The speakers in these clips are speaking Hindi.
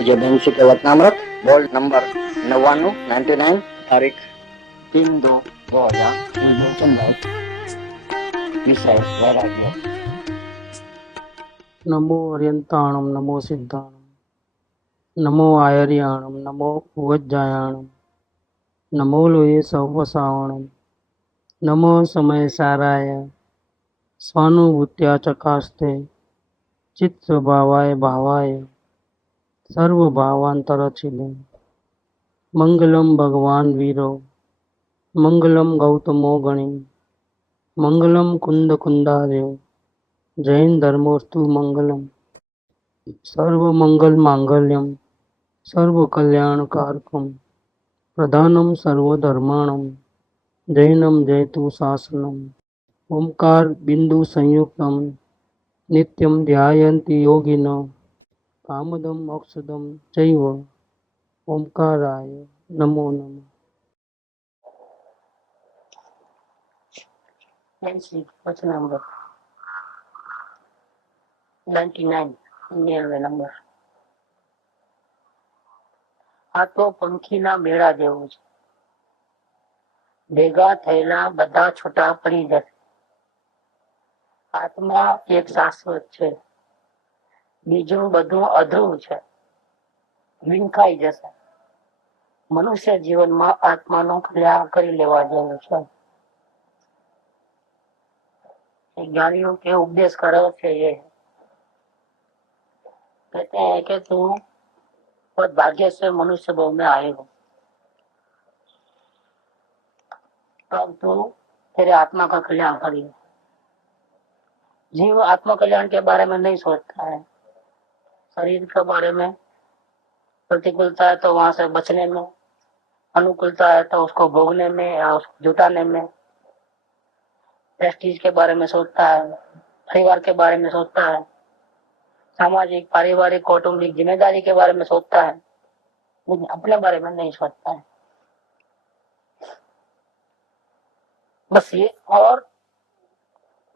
पूज्य भीमसी के वचनामृत बोल्ड नंबर 99 तारीख 3/2/2019 विषय वैराग्य। नमो अर्यंताणम नमो सिद्धाणम नमो आयर्याणम नमो उवज्जायाणम नमो लोये सवसावणम नमो समय साराय स्वानुभूत्या चकास्ते चित्त भावाय भावाय सर्वभावांतरचिले मंगलम भगवान वीरो मंगलम गौतमो गणि मंगलम कुंद कुंदार्यो जैन धर्मोस्तु मंगलम सर्व मंगल मांगल्यम सर्व कल्याण कारकम प्रधानम सर्वधर्माणम जैनम जयतु शासनम ओंकार बिंदु संयुक्तम नित्यम ध्यायन्ति योगिनो कामदम मोक्षदम चैव ओंकाराय नमो नमः। वचनामृत 99 નંબર। આ તો પંખીના મેળા જેવું છે, ભેગા થયેલા બધા છૂટા પડી જશે। આત્મા એક શાશ્વત છે, બીજું બધું અધૂરું છે, વિંખાઈ જશે। મનુષ્ય જીવનમાં આત્માનો પ્રયાગ કરી લેવા જેવું છે। ज्ञानियों के उपदेश करो थे ये कहते हैं कि तू बहुत भाग्य से मनुष्य भाव में आए हो, तब तू तेरे आत्मा का कल्याण करिए। जीव आत्मा कल्याण के बारे में नहीं सोचता है, शरीर के बारे में प्रतिकूलता है तो वहां से बचने में, अनुकूलता है तो उसको भोगने में या उसको जुटाने में, प्रेस्टीज के बारे में सोचता है, परिवार के बारे में सोचता है, सामाजिक पारिवारिक कौटुंबिक जिम्मेदारी के बारे में सोचता है, लेकिन अपने बारे में नहीं सोचता है। बस ये, और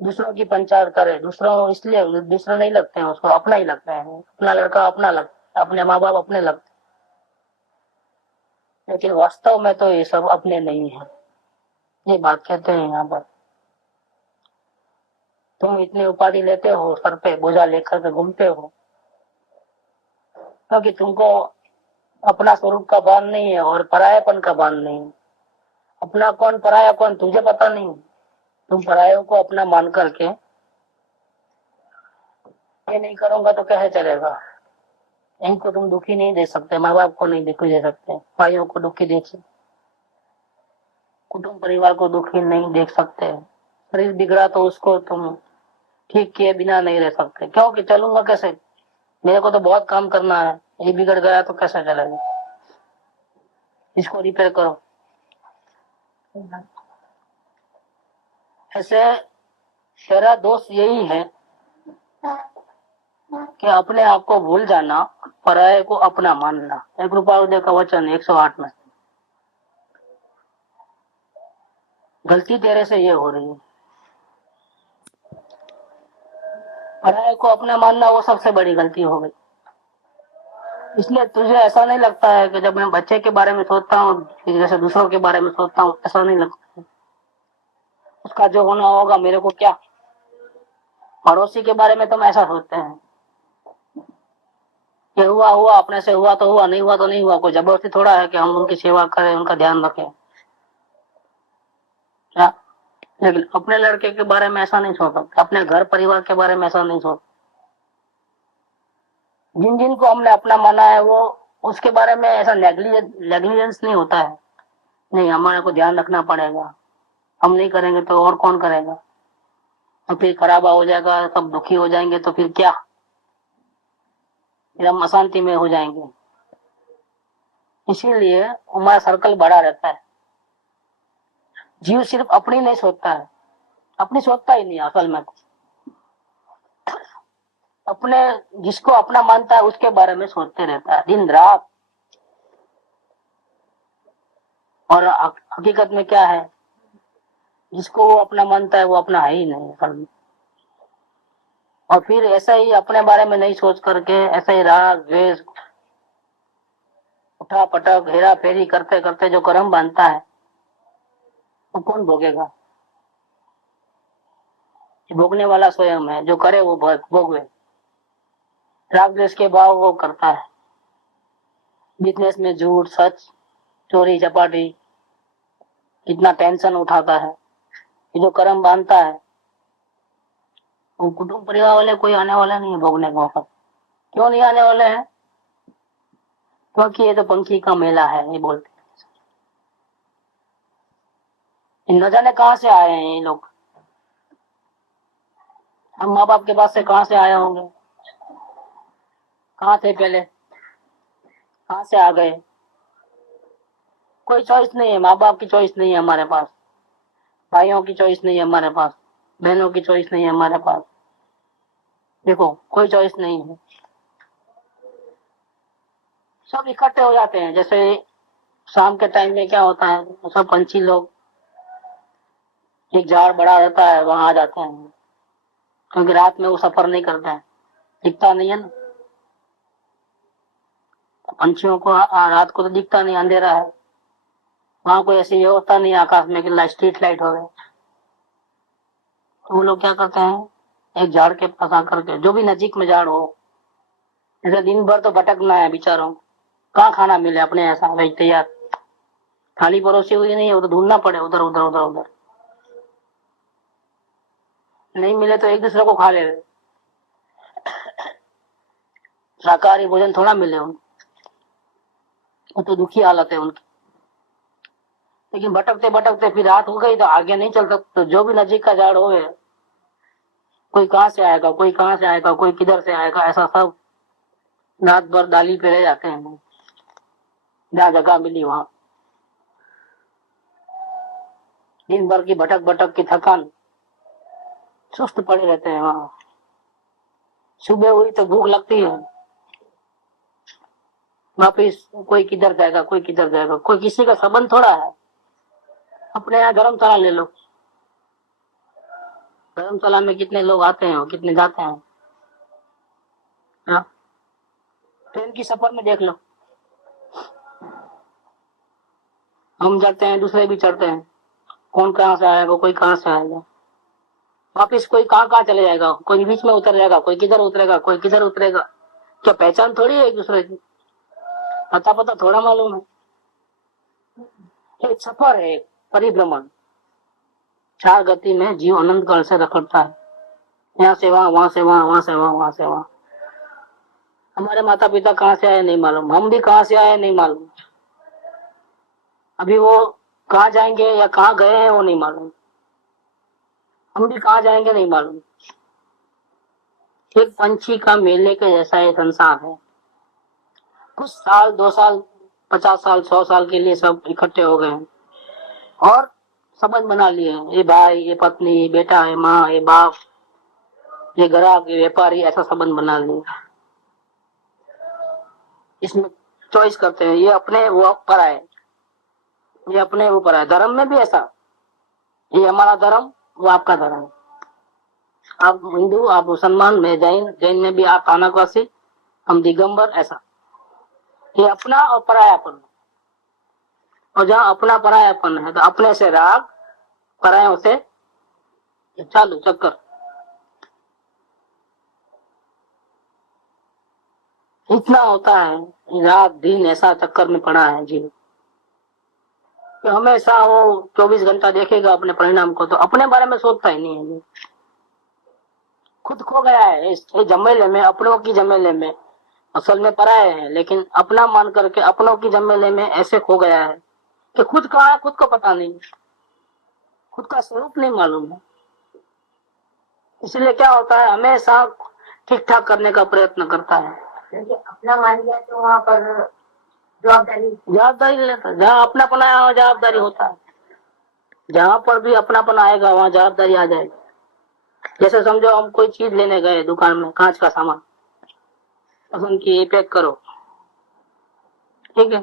दूसरों की पंचायत करे। दूसरों इसलिए दूसरे नहीं लगते हैं उसको, अपना ही लगता है। अपना लड़का अपना लगता है, अपने माँ बाप अपने लगते हैं, लेकिन वास्तव में तो ये सब अपने नहीं है। ये बात कहते हैं यहाँ पर। तुम इतनी उपाधि लेते हो, सर पे बोझा लेकर के घूमते हो, क्योंकि तुमको अपना स्वरूप का भान नहीं है और परायापन का भान नहीं है। अपना कौन पराया कौन तुझे पता नहीं। तुम परायों को अपना मान करके ये नहीं करूंगा तो कैसे चलेगा। इनको तुम दुखी नहीं दे सकते, माँ बाप को नहीं दुखी दे सकते, भाइयों को दुखी देख सकते, कुटुंब परिवार को दुखी नहीं देख सकते। शरीर बिगड़ा तो उसको तुम ठीक किए बिना नहीं रह सकते, क्योंकि चलूंगा कैसे, मेरे को तो बहुत काम करना है, ये बिगड़ गया तो कैसे चलेगा, इसको रिपेयर करो। ऐसे तेरा दोष यही है कि अपने आप को भूल जाना, पराये को अपना मानना। एक रूपाउदय का वचन 108 में। गलती तेरे से ये हो रही है, पराये को अपना मानना वो सबसे बड़ी गलती हो गई। इसलिए तुझे ऐसा नहीं लगता है कि जब मैं बच्चे के बारे में सोचता हूँ जैसे दूसरों के बारे में सोचता हूँ, ऐसा नहीं लगता है। उसका जो होना होगा मेरे को क्या। पड़ोसी के बारे में तुम ऐसा सोचते हैं, ये हुआ हुआ, अपने से हुआ तो हुआ, नहीं हुआ तो नहीं हुआ। कोई जबरदस्ती थोड़ा है कि हम उनकी सेवा करें, उनका ध्यान रखें। क्या? लेकिन अपने लड़के के बारे में ऐसा नहीं सोच सकते, अपने घर परिवार के बारे में ऐसा नहीं सोच। जिन जिन को हमने अपना माना है वो उसके बारे में ऐसा नेग्लिजेंस नहीं होता है। नहीं, हमारे को ध्यान रखना पड़ेगा, हम नहीं करेंगे तो और कौन करेगा, और फिर खराबा हो जाएगा, सब दुखी हो जाएंगे तो फिर क्या, फिर हम अशांति में हो जाएंगे। इसीलिए हमारा सर्कल बड़ा रहता है। जीव सिर्फ अपनी नहीं सोचता है, अपनी सोचता ही नहीं असल में। अपने जिसको अपना मानता है उसके बारे में सोचते रहता है दिन रात। और हकीकत में क्या है, जिसको वो अपना मानता है वो अपना है ही नहीं असल में। और फिर ऐसा ही अपने बारे में नहीं सोच करके ऐसा ही राग द्वेष उठा पटक हेरा फेरी करते करते जो कर्म बांधता है वो कौन भोगेगा? भोगने वाला स्वयं है, जो करे वो भोगवे। राग द्वेष के भाव वो करता है। बिजनेस में झूठ सच चोरी चपाटी कितना टेंशन उठाता है। ये जो कर्म बांधता है वो कुटुंब परिवार वाले कोई आने वाला नहीं है भोगने को वक्त। क्यों नहीं आने वाले हैं? क्योंकि ये तो पंखी का मेला है, ये बोलते हैं। न जाने कहाँ से आए हैं ये लोग। हम माँ बाप के पास से कहाँ से आए होंगे, कहाँ थे पहले, कहाँ से आ गए। कोई चॉइस नहीं है, माँ बाप की चॉइस नहीं है हमारे पास, भाइयों की चॉइस नहीं है हमारे पास, बहनों की चॉइस नहीं है हमारे पास। देखो कोई चॉइस नहीं है, सब इकट्ठे हो जाते हैं। जैसे शाम के टाइम में क्या होता है, सब पंछी लोग एक झाड़ बड़ा रहता है वहां आ जाते हैं, क्योंकि रात में वो सफर नहीं करता है, दिखता नहीं है ना। पंछियों को रात को तो दिखता नहीं, अंधेरा है। वहां कोई ऐसी व्यवस्था नहीं आकाश में कि स्ट्रीट लाइट हो गए। तो वो लोग क्या करते हैं, एक झाड़ के पास आकर के, जो भी नजीक में झाड़ हो, जैसे दिन भर तो भटकना है बेचारों, कहाँ खाना मिले अपने ऐसा भाई तैयार थाली परोसी हुई नहीं है, वो तो ढूंढना पड़े उधर उधर उधर उधर। नहीं मिले तो एक दूसरे को खा ले। शाकाहारी भोजन थोड़ा मिले उनको, वो तो दुखी हालत है उनकी। लेकिन भटकते भटकते फिर रात हो गई तो आगे नहीं चल सकते। तो जो भी नजीक का झाड़ हो, कोई कहाँ से आएगा, कोई कहाँ से आएगा, कोई किधर से आएगा, ऐसा सब रात भर डाली पे रह जाते हैं। जहाँ जगह मिली वहां दिन भर की भटक भटक की थकान, सुस्त पड़े रहते हैं वहां। सुबह हुई तो भूख लगती है, वापिस कोई किधर जाएगा, कोई किधर जाएगा, कोई किसी का संबंध थोड़ा है। अपने यहाँ धर्मशाला ले लो, धर्मशाला में कितने लोग आते हैं और कितने जाते हैं। हाँ? ट्रेन की सफर में देख लो, हम जाते हैं दूसरे भी चढ़ते हैं, कौन कहाँ से आएगा, कोई कहाँ से आएगा, वापिस कोई कहाँ कहाँ चले जाएगा, कोई बीच में उतर जाएगा, कोई किधर उतरेगा, कोई किधर उतरेगा। क्या पहचान थोड़ी है एक दूसरे की, पता पता थोड़ा मालूम है। एक सफर है, परिभ्रमण। चार गति में जीव अनंत काल से रखड़ता है, यहाँ से वहां, वहां से वहां, वहां से वहां, वहां से वहां। हमारे माता पिता कहाँ से आए नहीं मालूम, हम भी कहाँ से आए नहीं मालूम, अभी वो कहाँ जाएंगे या कहाँ गए हैं वो नहीं मालूम, हम भी कहाँ जाएंगे नहीं मालूम। एक पंछी का मेले के जैसा ये संसार है। कुछ साल, 2 साल, 50 साल, 100 साल के लिए सब इकट्ठे हो गए हैं और संबंध बना लिए हैं। ये भाई, ये पत्नी, ये बेटा, ये माँ, ये बाप, ये ग्राहक, ये व्यापारी, ऐसा संबंध बना लिया। इसमें चॉइस करते हैं, ये अपने वो पर आए, ये अपने ऊपर है। धर्म में भी ऐसा, ये हमारा धर्म, वो आपका धर्म। आप हिंदू, आप मुसलमान, मैं जैन, जैन में भी आप कानाकवासी, हम दिगंबर, ऐसा। ये अपना और परायापन। और जहाँ अपना परायापन है तो अपने से राग, परायों से चालू चक्कर। इतना होता है, रात दिन ऐसा चक्कर में पड़ा है जीव कि हमेशा वो 24 घंटा देखेगा अपने परिणाम को, तो अपने बारे में सोचता ही नहीं है। खुद खो गया है इस झमेले में, अपनों की झमेले में। असल में पराये है, लेकिन अपना मान करके अपनों की झमेले में ऐसे खो गया है कि खुद कहाँ है खुद को पता नहीं, खुद का स्वरूप नहीं मालूम है। इसलिए क्या होता है, हमेशा ठीक ठाक करने का प्रयत्न करता है। अपना मान लिया तो वहाँ पर जवाबदारी लेता है। जहाँ अपनापन आया वहाँ जवाबदारी होता है, जहाँ पर भी अपनापन आएगा वहाँ जवाबदारी आ जाएगी। जैसे समझो हम कोई चीज लेने गए दुकान में, कांच का सामान पसंद की, ये पैक करो, ठीक है,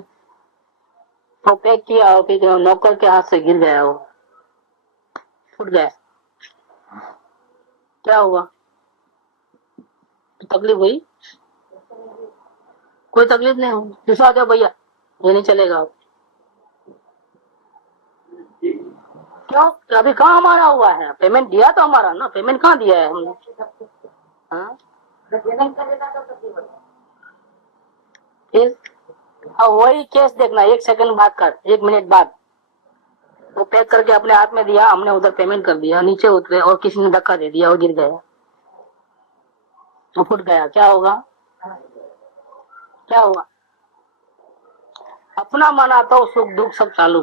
तो पैक किया और फिर नौकर के हाथ से गिर गया, वो फूट गया, क्या हुआ? तकलीफ हुई? कोई तकलीफ नहीं हुई। दूसरा दो भैया, ये नहीं चलेगा। क्यों? तो अभी कहाँ हमारा हुआ है? पेमेंट दिया तो हमारा ना, पेमेंट कहाँ दिया है हमने? हाँ? पेमेंट करेगा तो सब ठीक होगा। फिर अब वही केस देखना, 1 सेकंड बाद का, 1 मिनट बाद वो पैक करके अपने हाथ में दिया, हमने उधर पेमेंट कर दिया, नीचे उतरे और किसी ने धक्का दे दिया और गिर गया, वो फुट गया, क्या होगा? क्या हुआ? अपना माना तो सुख दुख सब चालू,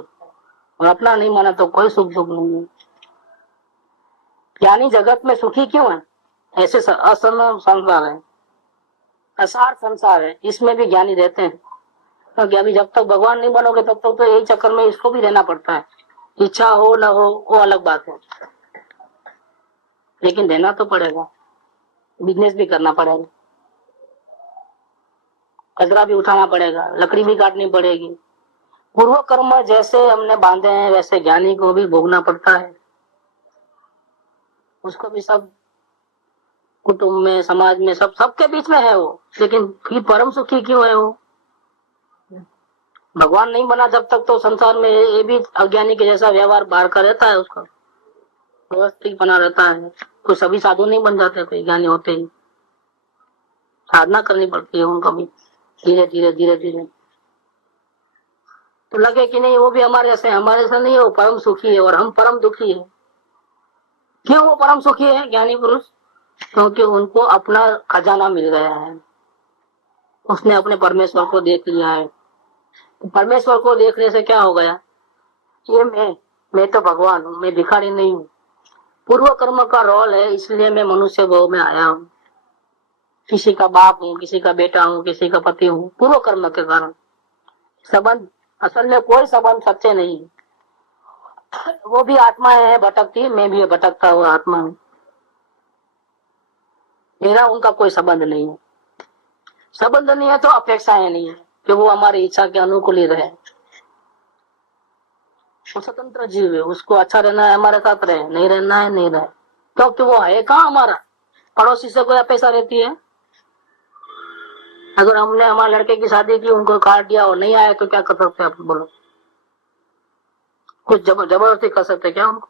और अपना नहीं माना तो कोई सुख दुख नहीं है। ज्ञानी जगत में सुखी क्यों है? ऐसे असम संसार है, असार संसार है, इसमें भी ज्ञानी रहते हैं। क्योंकि अभी जब तक भगवान नहीं बनोगे तब तक तो यही चक्कर में इसको भी रहना पड़ता है। इच्छा हो न हो वो अलग बात है, लेकिन रहना तो पड़ेगा, बिजनेस भी करना पड़ेगा, कचरा भी उठाना पड़ेगा, लकड़ी भी काटनी पड़ेगी। पूर्व कर्म जैसे हमने बांधे हैं वैसे ज्ञानी को भी भोगना पड़ता है, उसको भी सब कुटुंब में, समाज में, सबके बीच में है वो, लेकिन फिर परम सुखी क्यों है वो? भगवान नहीं बना जब तक तो संसार में ये भी अज्ञानी के जैसा व्यवहार बाहर का रहता है, उसका व्यवस्थित बना रहता है। कोई सभी साधु नहीं बन जाते, कोई ज्ञानी होते ही साधना करनी पड़ती है उनको भी, धीरे धीरे धीरे धीरे, तो लगे कि नहीं वो भी हमारे जैसे नहीं है, वो परम सुखी है और हम परम दुखी है। क्यों वो परम सुखी है ज्ञानी पुरुष? क्योंकि उनको अपना खजाना मिल गया है, उसने अपने परमेश्वर को देख लिया है। परमेश्वर को देखने से क्या हो गया? ये मैं तो भगवान हूँ, मैं भिखारी नहीं हूँ। पूर्व कर्म का रोल है, इसलिए मैं मनुष्य भाव में आया हूँ। किसी का बाप हूँ, किसी का बेटा हूँ, किसी का पति हूँ, पूर्व कर्म के कारण। संबंध असल में कोई संबंध सच्चे नहीं है। वो भी आत्मा है भटकती, मैं भी भटकता हुआ आत्मा हूँ, मेरा उनका कोई संबंध नहीं है। संबंध नहीं है तो अपेक्षाएं नहीं है कि वो हमारी इच्छा के अनुकूल ही रहे। वो स्वतंत्र जीव है, उसको अच्छा रहना है हमारे साथ रहे, नहीं रहना है नहीं रहे। क्योंकि वो है कहाँ हमारा? पड़ोसी से कोई अपेक्षा रहती है? अगर हमने हमारे लड़के की शादी की, उनको काट दिया और नहीं आया तो क्या कर सकते हैं आप? बोलो, कुछ जबरदस्ती कर सकते क्या उनको?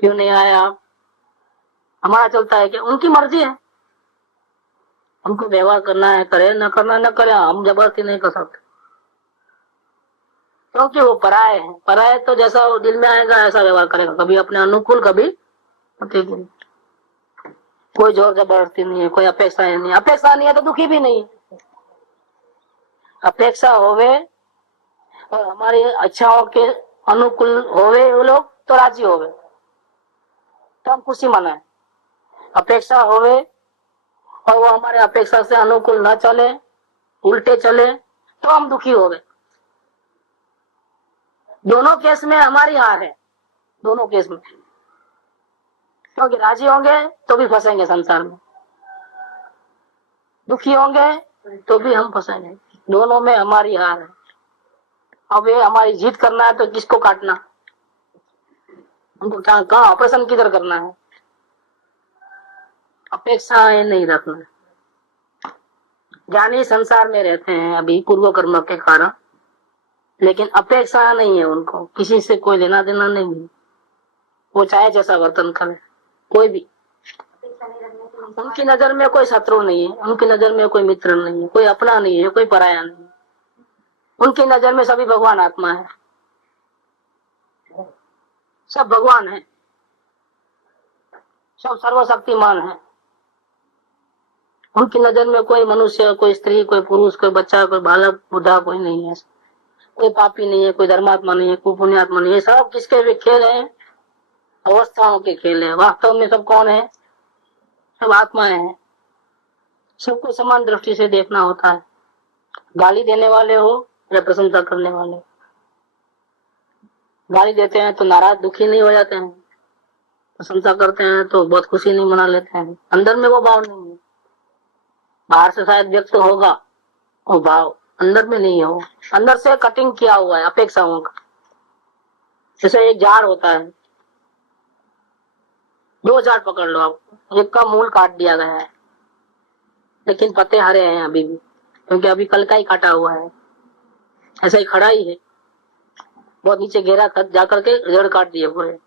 क्यों नहीं आया आप? हमारा चलता है क्या? उनकी मर्जी है, हमको व्यवहार करना है करे, न करना न करे, हम जबरदस्ती नहीं कर सकते। क्योंकि वो पराये है, पराये तो जैसा वो दिल में आएगा ऐसा व्यवहार करेगा, कभी अपने अनुकूल कभी प्रतिकूल। कोई जोर जबरदस्ती नहीं है, कोई अपेक्षा नहीं, अपेक्षा नहीं है तो दुखी भी नहीं। अपेक्षा होवे और हमारी इच्छाओं के अनुकूल होवे वो लोग तो राजी होवे तो हम खुशी मनाए। अपेक्षा होवे और वो हमारे अपेक्षा से अनुकूल न चले, उल्टे चले, तो हम दुखी होवे। दोनों केस में हमारी हार है, दोनों केस में। क्योंकि राजी होंगे तो भी फंसेंगे संसार में, दुखी होंगे तो भी हम फंसेंगे, दोनों में हमारी हार है। अब ये हमारी जीत करना है तो किसको काटना? हमको कहाँ ऑपरेशन किधर करना है? अपेक्षाएं नहीं रखना। ज्ञानी संसार में रहते हैं अभी पूर्व कर्म के कारण, लेकिन अपेक्षा नहीं है उनको, किसी से कोई लेना देना नहीं है। वो चाहे जैसा वर्तन करे, कोई भी, उनकी नजर में कोई शत्रु नहीं है, उनकी नजर में कोई मित्र नहीं है, कोई अपना नहीं है, कोई पराया नहीं है। उनकी नजर में सभी भगवान आत्मा है, सब भगवान है, सब सर्वशक्तिमान है। उनकी नजर में कोई मनुष्य, कोई स्त्री, कोई पुरुष, कोई बच्चा, कोई बालक, बुढ़ा कोई नहीं है, कोई पापी नहीं है, कोई धर्मात्मा नहीं है, कोई पुण्यात्मा नहीं है। सब किसके भी खेल है? अवस्थाओं के खेल है। वास्तव में सब कौन है? सब आत्माएं हैं। सबको समान दृष्टि से देखना होता है, गाली देने वाले हो या प्रशंसा करने वाले। गाली देते हैं तो नाराज दुखी नहीं हो जाते हैं, प्रशंसा करते हैं तो बहुत खुशी नहीं मना लेते हैं। अंदर में वो भाव नहीं है, बाहर से शायद व्यक्त होगा वो भाव, अंदर में नहीं है। वो अंदर से कटिंग किया हुआ है अपेक्षाओं का। जैसे एक झाड़ होता है, 2 झाड़ पकड़ लो आप, एक का मूल काट दिया गया है लेकिन पत्ते हरे हैं अभी भी, क्योंकि अभी कल का ही काटा हुआ है। ऐसा ही खड़ा ही है, बहुत नीचे गहरा था, जाकर के जड़ काट दिए पूरे।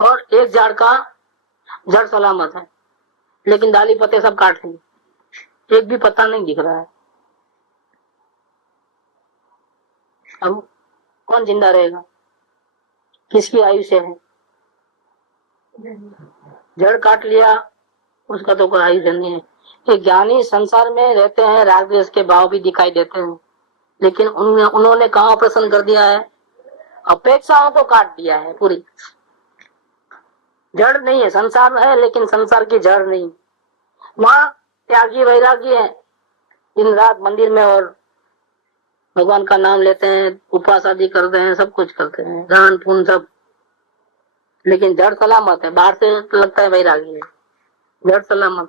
और एक झाड़ का जड़ सलामत है, लेकिन डाली पत्ते सब काट लिए, एक भी पत्ता नहीं दिख रहा है। अब कौन जिंदा रहेगा? किसकी आयुष्य है? जड़ काट लिया, उसका तो कोई आयुष्य नहीं है। एक ज्ञानी संसार में रहते हैं, राग द्वेष के भाव भी दिखाई देते हैं, लेकिन उन्होंने कहाँ ऑपरेशन कर दिया है? अपेक्षाओं को काट दिया है पूरी। जड़ नहीं है, संसार है, लेकिन संसार की जड़ नहीं। वहां त्यागी वैरागी है, दिन रात मंदिर में और भगवान का नाम लेते हैं, उपवास आदि करते हैं, सब कुछ करते हैं, दान पुण्य सब, लेकिन जड़ सलामत है। बाहर से तो लगता है वैरागी है, जड़ सलामत।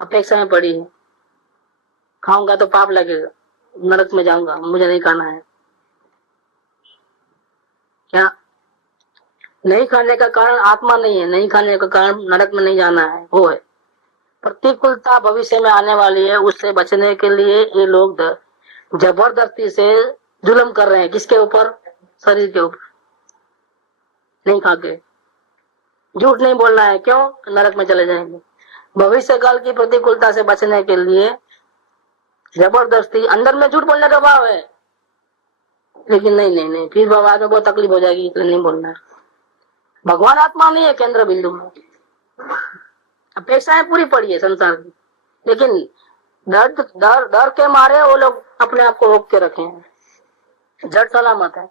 अपेक्षाएं पड़ी है, खाऊंगा तो पाप लगेगा, नरक में जाऊंगा, मुझे नहीं खाना है। क्या नहीं खाने का कारण आत्मा नहीं है, नहीं खाने का कारण नरक में नहीं जाना है, वो है प्रतिकूलता भविष्य में आने वाली है। उससे बचने के लिए ये लोग जबरदस्ती से जुल्म कर रहे हैं। किसके ऊपर? शरीर के ऊपर। नहीं खा के झूठ नहीं बोलना है, क्यों? नरक में चले जाएंगे। भविष्य काल की प्रतिकूलता से बचने के लिए जबरदस्ती, अंदर में झूठ बोलने का भाव है, लेकिन नहीं, फिर बाद में बहुत तकलीफ हो जाएगी, इसलिए नहीं बोलना है। भगवान आत्मा नहीं है केंद्र बिंदु में, अपेक्षाएं पूरी पड़ी है संसार की, लेकिन डर के मारे वो लोग अपने आप को रोक के रखे हैं। जड़ सलामत है,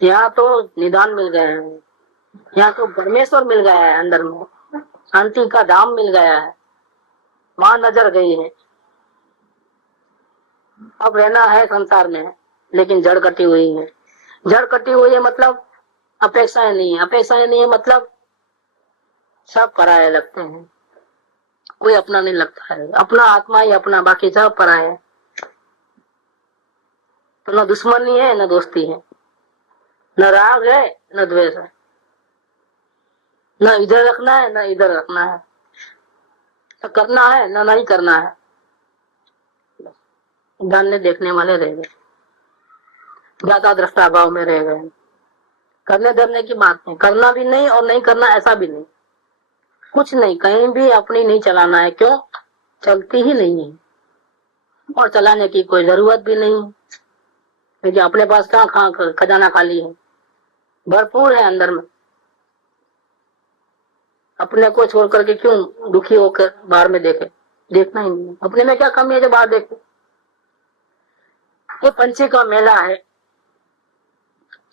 यहाँ तो निदान मिल गए हैं, यहाँ तो परमेश्वर मिल गया है, अंदर में शांति का धाम मिल गया है, वहां नजर गई है। अब रहना है संसार में, लेकिन जड़ कटी हुई है। जड़ कटी हुई है मतलब अपेक्षाएं नहीं है, अपेक्षाएं नहीं है मतलब सब पराये लगते हैं, कोई अपना नहीं लगता है। अपना आत्मा ही अपना, बाकी सब पराये है। तो न दुश्मनी है न दोस्ती है, न राग है न द्वेष है, न इधर रखना है न इधर रखना है, न करना है न नहीं करना है। जानने देखने वाले रह गए, ज्यादा दृष्टा भाव में रह गए। करने धरने की बात नहीं, करना भी नहीं और नहीं करना ऐसा भी नहीं, कुछ नहीं, कहीं भी अपनी नहीं चलाना है। क्यों? चलती ही नहीं है, और चलाने की कोई जरूरत भी नहीं, क्योंकि अपने पास कहाँ खजाना खाली है, भरपूर है अंदर में। अपने को छोड़ करके क्यों दुखी होकर बाहर में देखे? देखना ही नहीं, अपने में क्या कमी है जो बाहर देखे? ये पंछी का मेला है,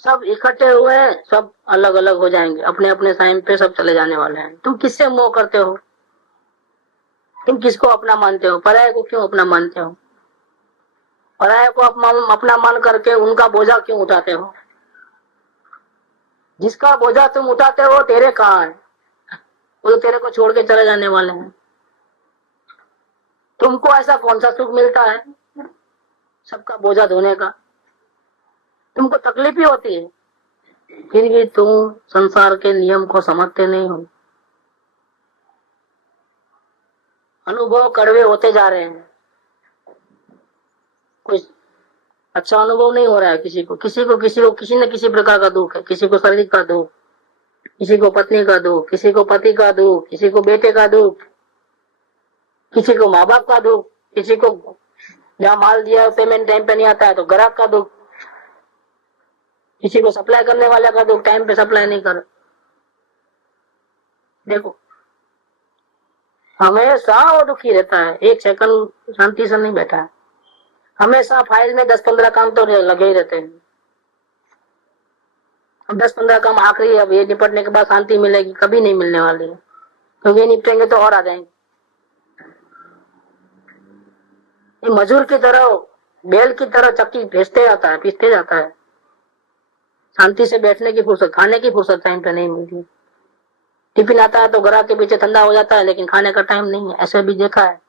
सब इकट्ठे हुए हैं, सब अलग अलग हो जाएंगे, अपने अपने टाइम पे सब चले जाने वाले हैं। तुम किससे मोह करते हो? तुम किसको अपना मानते हो? पराये को क्यों अपना मानते हो? पराये को अपना मान करके उनका बोझा क्यों उठाते हो? जिसका बोझा तुम उठाते हो तेरे कहाँ है? वो तो तेरे को छोड़ के चले जाने वाले हैं। तुमको ऐसा कौन सा सुख मिलता है सबका बोझा धोने का? तुमको तकलीफ ही होती है, फिर भी तुम संसार के नियम को समझते नहीं हो। अनुभव कड़वे होते जा रहे हैं, कोई अच्छा अनुभव नहीं हो रहा है किसी को किसी न किसी प्रकार का दुख है। किसी को शरीर का दुख, किसी को पत्नी का दुख, किसी को पति का दुख, किसी को बेटे का दुख, किसी को माँ बाप का दुख, किसी को जहाँ माल दिया पेमेंट टाइम पे नहीं आता है तो ग्राहक का दुख, किसी को सप्लाई करने वाले का दुख, टाइम पे सप्लाई नहीं कर। देखो हमेशा वो दुखी रहता है, एक सेकंड शांति से नहीं बैठा है, हमेशा फाइल में 10-15 काम तो लगे ही रहते हैं। अब 10-15 काम आखिरी, अब ये निपटने के बाद शांति मिलेगी, कभी नहीं मिलने वाली है, क्योंकि ये निपटेंगे तो और आ जाएंगे। ये मजूर की तरह, बैल की तरह चक्की भेजते जाता है, पीसते जाता है, शांति से बैठने की फुर्सत, खाने की फुर्सत टाइम पे नहीं मिलती। टिफिन आता है तो ग्राहक के पीछे ठंडा हो जाता है, लेकिन खाने का टाइम नहीं है, ऐसे भी देखा है।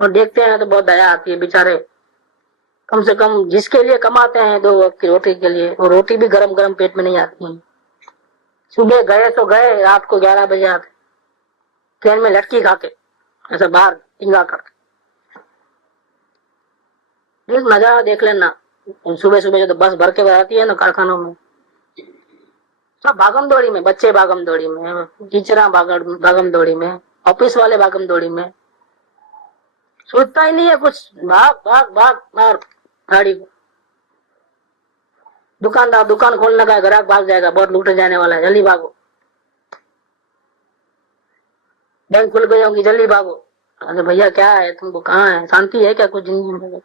और देखते हैं तो बहुत दया आती है, बेचारे कम से कम जिसके लिए कमाते हैं 2 वक्त की रोटी के लिए, वो रोटी भी गरम गरम पेट में नहीं आती है। सुबह गए तो गए, रात को 11 बजे आते, ट्रेन में लटकी खा के ऐसा बाहर टिंगा करके, एक नजारा देख लेना, सुबह सुबह जो बस भर के आती है ना कारखानों में, सब भागम दौड़ी में, बच्चे भागम दौड़ी में, टीचर भागम दौड़ी में, ऑफिस वाले भागम दौड़ी में, सोचता ही नहीं है कुछ, भाग भाग भाग मार गाड़ी को। दुकानदार दुकान खोलने का, ग्राहक भाग जाएगा, बहुत लूटे जाने वाला है, जल्दी भागो। बैंक खुल गई होंगी, जल्दी भागो। अरे भैया क्या है तुमको, कहाँ है शांति है क्या कुछ जिंदगी में?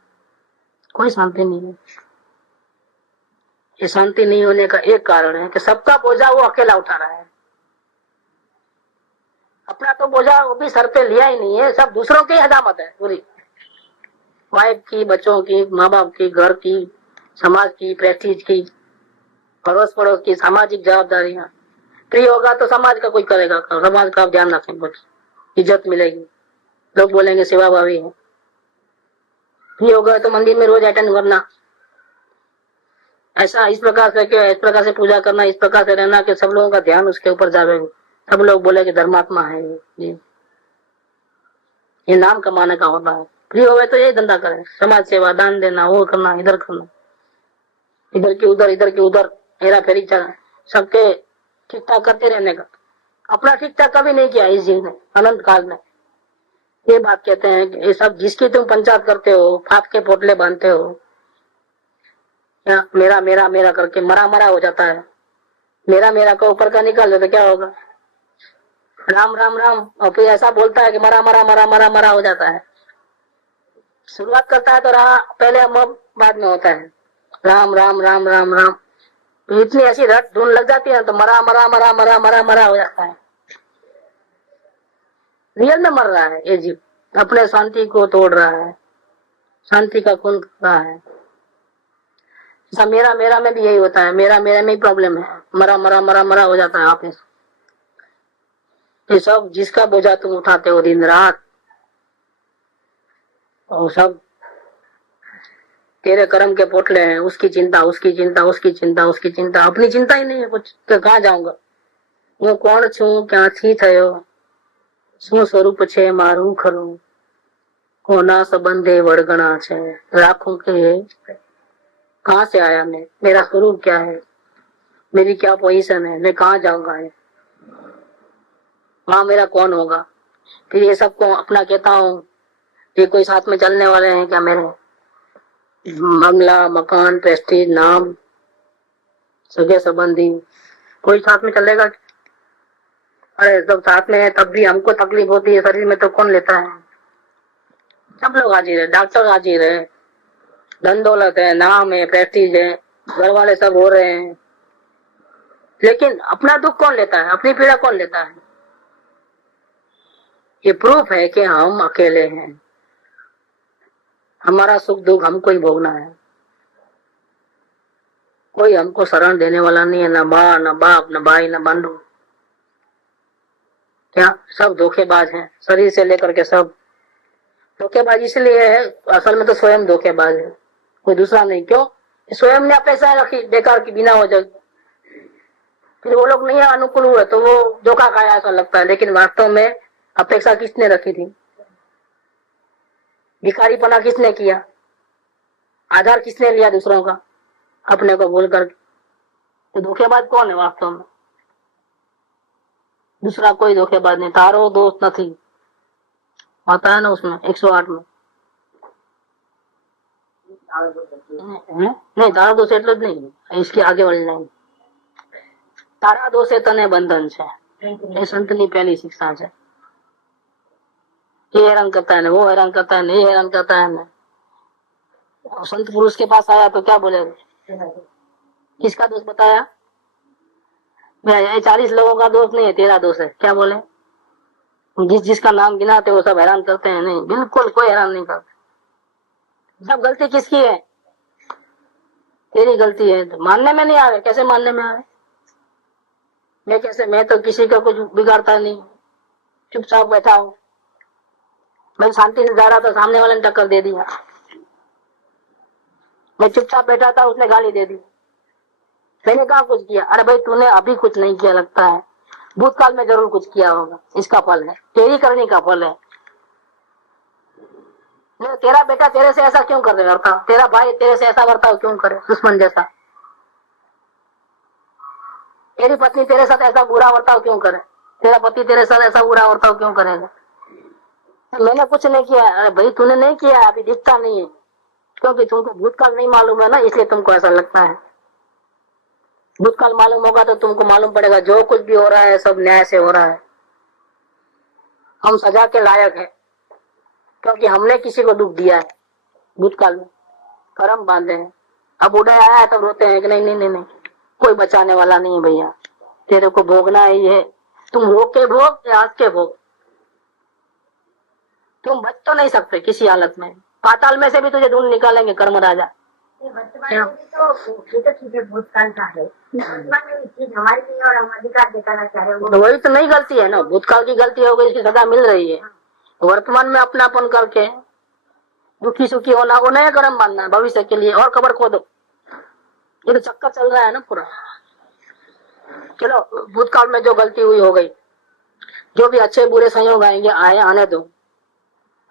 कोई शांति नहीं है। ये शांति नहीं होने का एक कारण है कि सबका बोझा वो अकेला उठा रहा है। अपना तो बोझा वो भी सर पे लिया ही नहीं है, सब दूसरों की हजामत है पूरी, वाइफ की, बच्चों की, माँ बाप की, घर की, समाज की, प्रेस्टीज की, पड़ोस पड़ोस की, सामाजिक जवाबदारियां। फ्री होगा तो समाज का कोई करेगा, समाज का आप ध्यान रखें, कुछ इज्जत मिलेगी, लोग बोलेंगे सेवा भावी है। फ्री होगा तो मंदिर में रोज अटेंड करना, ऐसा इस प्रकार से पूजा करना, इस प्रकार से रहना कि सब लोगों का ध्यान उसके ऊपर जावे, सब लोग बोले कि धर्मात्मा है ये नाम कमाने का होता है। फ्री हो गए तो यही धंधा करें, समाज सेवा, दान देना, वो करना, इधर करना, इधर की उधर, इधर की उधर, हेरा फेरी चला, सबके ठीक ठाक करते रहने का। अपना ठीक ठाक कभी नहीं किया इस जीवन में, अनंत काल में। ये बात कहते हैं कि ये सब जिसकी तुम पंचायत करते हो, पाप के पोटले बांधते हो, या मेरा मेरा मेरा करके मरा मरा हो जाता है। मेरा मेरा को ऊपर का निकाल दे तो क्या होगा, राम राम राम, और फिर ऐसा बोलता है कि मरा मरा मरा मरा मरा हो जाता है। शुरुआत करता है तो पहले हम बाद में होता है राम राम राम राम राम, तो इतनी ऐसी रट ढूंढ लग जाती है तो मरा मरा मरा मरा मरा मरा हो जाता है। रियल में मर रहा है ये जीव, अपने शांति को तोड़ रहा है, शांति का खून कर रहा है। ऐसा मेरा मेरा में भी यही होता है, मेरा मेरा में ही प्रॉब्लम है, मरा मरा मरा मरा हो जाता है वापिस। ये सब जिसका बोझा तुम उठाते हो दिन रात, और सब तेरे कर्म के पोटले हैं, उसकी चिंता उसकी चिंता उसकी चिंता उसकी चिंता, अपनी चिंता ही नहीं है कुछ। तो कहाँ जाऊंगा, वो कौन छू, क्या थी थयो, શું સ્વરૂપ છે મારું ખરું, કોના સંબંધે વળગણા છે, राखूं के कहाँ से आया मैं, मेरा स्वरूप क्या है, मेरी क्या पोजीशन है, मैं कहाँ जाऊंगा, वहां मेरा कौन होगा। फिर ये सबको अपना कहता हूँ, ये कोई साथ में चलने वाले हैं क्या मेरे, बंगला मकान प्रेस्टीज नाम सगे संबंधी, कोई साथ में चलेगा? अरे जब साथ में है तब भी हमको तकलीफ होती है शरीर में, तो कौन लेता है। सब लोग हाजिर है, डॉक्टर हाजिर है, धन दौलत है, नाम है, प्रेस्टीज है, घर वाले सब हो रहे हैं, लेकिन अपना दुख कौन लेता है, अपनी पीड़ा कौन लेता है। ये प्रूफ है कि हम अकेले हैं, हमारा सुख दुख हमको ही भोगना है, कोई हमको शरण देने वाला नहीं है, ना माँ ना बाप ना भाई ना बंधु। क्या सब धोखेबाज हैं, शरीर से लेकर के सब धोखेबाज इसलिए है, असल में तो स्वयं धोखेबाज है, कोई दूसरा नहीं। क्यों, स्वयं ने अपेक्षा रखी बेकार की, बिना वजह। फिर वो लोग नहीं अनुकूल हुए तो वो धोखा खाया ऐसा लगता है, लेकिन वास्तव में अपेक्षा किसने रखी थी, भिखारीपना किसने किया, आधार किसने लिया दूसरों का, अपने को भूल कर। तो धोखेबाज कौन है वास्तव में, दूसरा कोई धोखेबाज नहीं। तारो दोस्त नहीं आता है ना उसमें 108 में, नहीं तारा दोष એટલો જ नहीं, इसके आगे वाली लाइन, तारा दोषे तने बंधन છે, ये संतनी पहली शिक्षा है। ये हैरान करता है ना, वो हैरान करता है ना, ये हैरान करता है ना। संत पुरुष के पास आया तो क्या बोले, किसका दोष बताया, 40 लोगों का दोष नहीं है, तेरा दोष है। क्या बोले, जिसका नाम गिनाते वो सब हैरान करते हैं, नहीं बिल्कुल कोई हैरान नहीं करता। सब गलती किसकी है, तेरी गलती है। तो मानने में नहीं आ रहे, कैसे मानने में आ रहे, मैं कैसे, मैं तो किसी का कुछ बिगाड़ता नहीं, चुपचाप बैठा हूँ। मैं शांति से जा रहा था, सामने वाले ने टक्कर दे दिया, मैं चुपचाप बैठा था, उसने गाली दे दी, मैंने कहा कुछ किया, अरे भाई तूने अभी कुछ नहीं किया लगता है, भूतकाल में जरूर कुछ किया होगा, इसका फल है, तेरी करने का फल है। नहीं, तेरा बेटा तेरे से ऐसा क्यों कर रहा था? तेरा भाई तेरे से ऐसा बर्ताव क्यों करे, दुश्मन जैसा? तेरी पत्नी तेरे साथ ऐसा बुरा बर्ताव क्यों करे? तेरा पति तेरे साथ ऐसा बुरा बर्ताव क्यों करेगा? मैंने कुछ नहीं किया। अरे भाई तूने नहीं किया, अभी दिखता नहीं है, क्योंकि तुमको भूतकाल नहीं मालूम है ना, इसलिए तुमको ऐसा लगता है। भूतकाल मालूम होगा तो तुमको मालूम पड़ेगा जो कुछ भी हो रहा है सब न्याय से हो रहा है। हम सजा के लायक है, क्योंकि हमने किसी को दुख दिया है भूतकाल में, कर्म बांधे हैं। अब उदय आया है तब रोते हैं कि नहीं नहीं नहीं नहीं, कोई बचाने वाला नहीं है भैया, तेरे को भोगना ही है। तुम रो के भोग या हंस के भोग, तुम बच तो नहीं सकते किसी हालत में। पाताल में से भी तुझे ढूंढ निकालेंगे कर्म राजा। वर्तमान में भी तो ठीक है, भूतकाल का है, वर्तमान में भी चीज हमारी नहीं और हम अधिकार दिखाना चाह रहे तो वही तो नहीं गलती है ना, भूतकाल की गलती हो गई, इसकी सजा मिल रही है। वर्तमान में अपनापन करके दुखी सुखी होना, वो नया कर्म बांधना है भविष्य के लिए, और कबर खोदो। ये तो चक्कर चल रहा है ना पूरा। चलो भूतकाल में जो गलती हुई हो गई, जो भी अच्छे बुरे संयोग आएंगे आए, आने दो।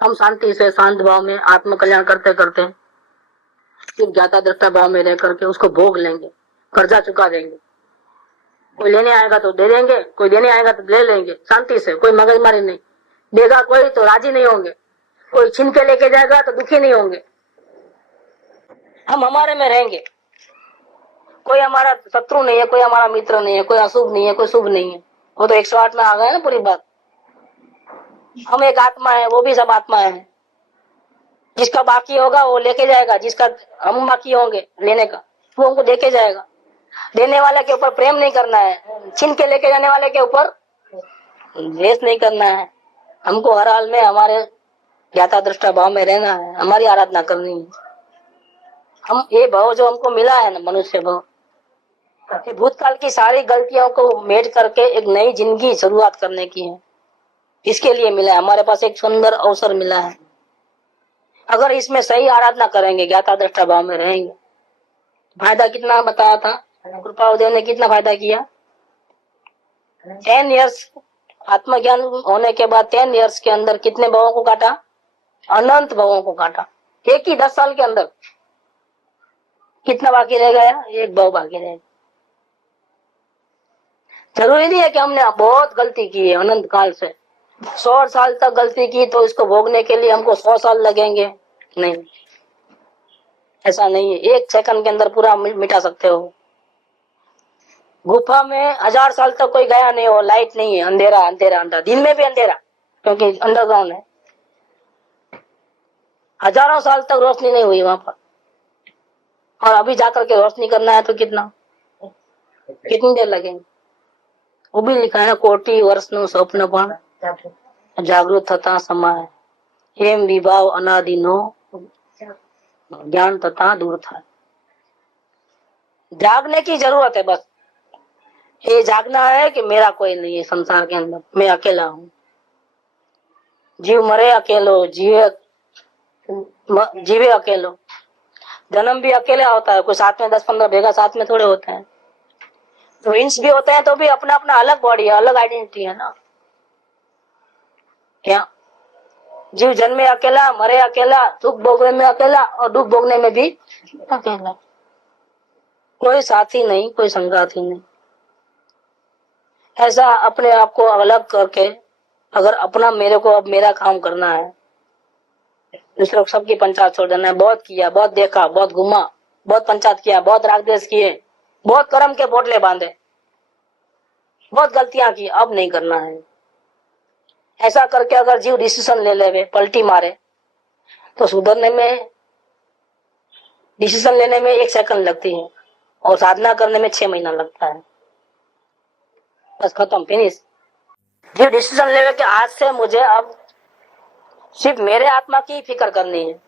हम शांति से शांत भाव में आत्म कल्याण करते करते सिर्फ ज्ञाता दृष्टा भाव में रह करके उसको भोग लेंगे, कर्जा चुका देंगे। कोई लेने आएगा तो दे देंगे, कोई देने आएगा तो ले लेंगे शांति से, कोई मगजमारी नहीं। देगा कोई तो राजी नहीं होंगे, कोई छीन के लेके जाएगा तो दुखी नहीं होंगे। हम हमारे में रहेंगे, कोई हमारा शत्रु नहीं है, कोई हमारा मित्र नहीं है, कोई अशुभ नहीं है, कोई शुभ नहीं है। वो तो 108 में आ गए ना पूरी बात। हम एक आत्मा है, वो भी सब आत्माएं हैं। जिसका बाकी होगा वो लेके जाएगा, जिसका हम बाकी होंगे लेने का वो हमको देके जाएगा। देने वाले के ऊपर प्रेम नहीं करना है, छीन के लेके जाने वाले के ऊपर द्वेष नहीं करना है। हमको हर हाल में हमारे ज्ञाता दृष्टा भाव में रहना है, हमारी आराधना करनी है। हम ये भाव जो हमको मिला है ना, मनुष्य भाव, भूतकाल की सारी गलतियों को मेट करके एक नई जिंदगी शुरुआत करने की है, इसके लिए मिला है। हमारे पास एक सुंदर अवसर मिला है। अगर इसमें सही आराधना करेंगे, ज्ञाता दृष्टा भाव में रहेंगे, फायदा कितना बताया था कृपादेव ने, कितना फायदा किया। 10 इयर्स आत्मज्ञान होने के बाद 10 इयर्स के अंदर कितने भावों को काटा? अनंत भावों को काटा। एक ही 10 साल के अंदर कितना बाकी रह गया? एक भाव बाकी रह गया। जरूरी नहीं है कि हमने बहुत गलती की है अनंत काल से, 100 साल तक गलती की तो इसको भोगने के लिए हमको 100 साल लगेंगे, नहीं, ऐसा नहीं है। 1 सेकंड के अंदर पूरा मिटा सकते हो। गुफा में 1000 साल तक कोई गया नहीं हो, लाइट नहीं है, अंधेरा अंधेरा अंधेरा, दिन में भी अंधेरा क्योंकि अंडरग्राउंड है। हजारों साल तक रोशनी नहीं हुई वहां पर, और अभी जाकर के रोशनी करना है तो कितनी देर लगेगी? वो भी लिखा है ना, 1,000,000 વર્ષનું સ્વપ્ન પણ જાગૃત થતા સમાય, એમ વિભાવ અનાદિનો ज्ञान तथा दूर था। जागने की जरूरत है बस। ये जागना है कि मेरा कोई नहीं है संसार के अंदर, मैं अकेला हूँ। जीव मरे अकेलो, जीवे अकेलो। जन्म भी अकेला होता है, कोई साथ में 10-15 भेगा साथ में थोड़े होते हैं। ट्विंस भी होते हैं तो भी अपना अपना अलग बॉडी है, अलग आइडेंटिटी है ना। क्या जीव जन्मे अकेला, मरे अकेला, सुख भोगने में अकेला और दुख भोगने में भी अकेला, कोई साथी नहीं, कोई संगाती नहीं। ऐसा अपने आप को अलग करके अगर अपना मेरे को अब मेरा काम करना है, दूसरों सबकी पंचायत छोड़ देना है। बहुत किया, बहुत देखा, बहुत घुमा, बहुत पंचायत किया, बहुत राग द्वेष किए, बहुत कर्म के पोटले बांधे, बहुत गलतियां की, अब नहीं करना है। ऐसा करके अगर जीव डिसीजन ले ले, पलटी मारे, तो सुधरने में, डिसीजन लेने में 1 सेकंड लगती है और साधना करने में 6 महीना लगता है। बस खत्म, फिनिश। जीव डिसीजन ले कि आज से मुझे अब सिर्फ मेरे आत्मा की फिक्र करनी है,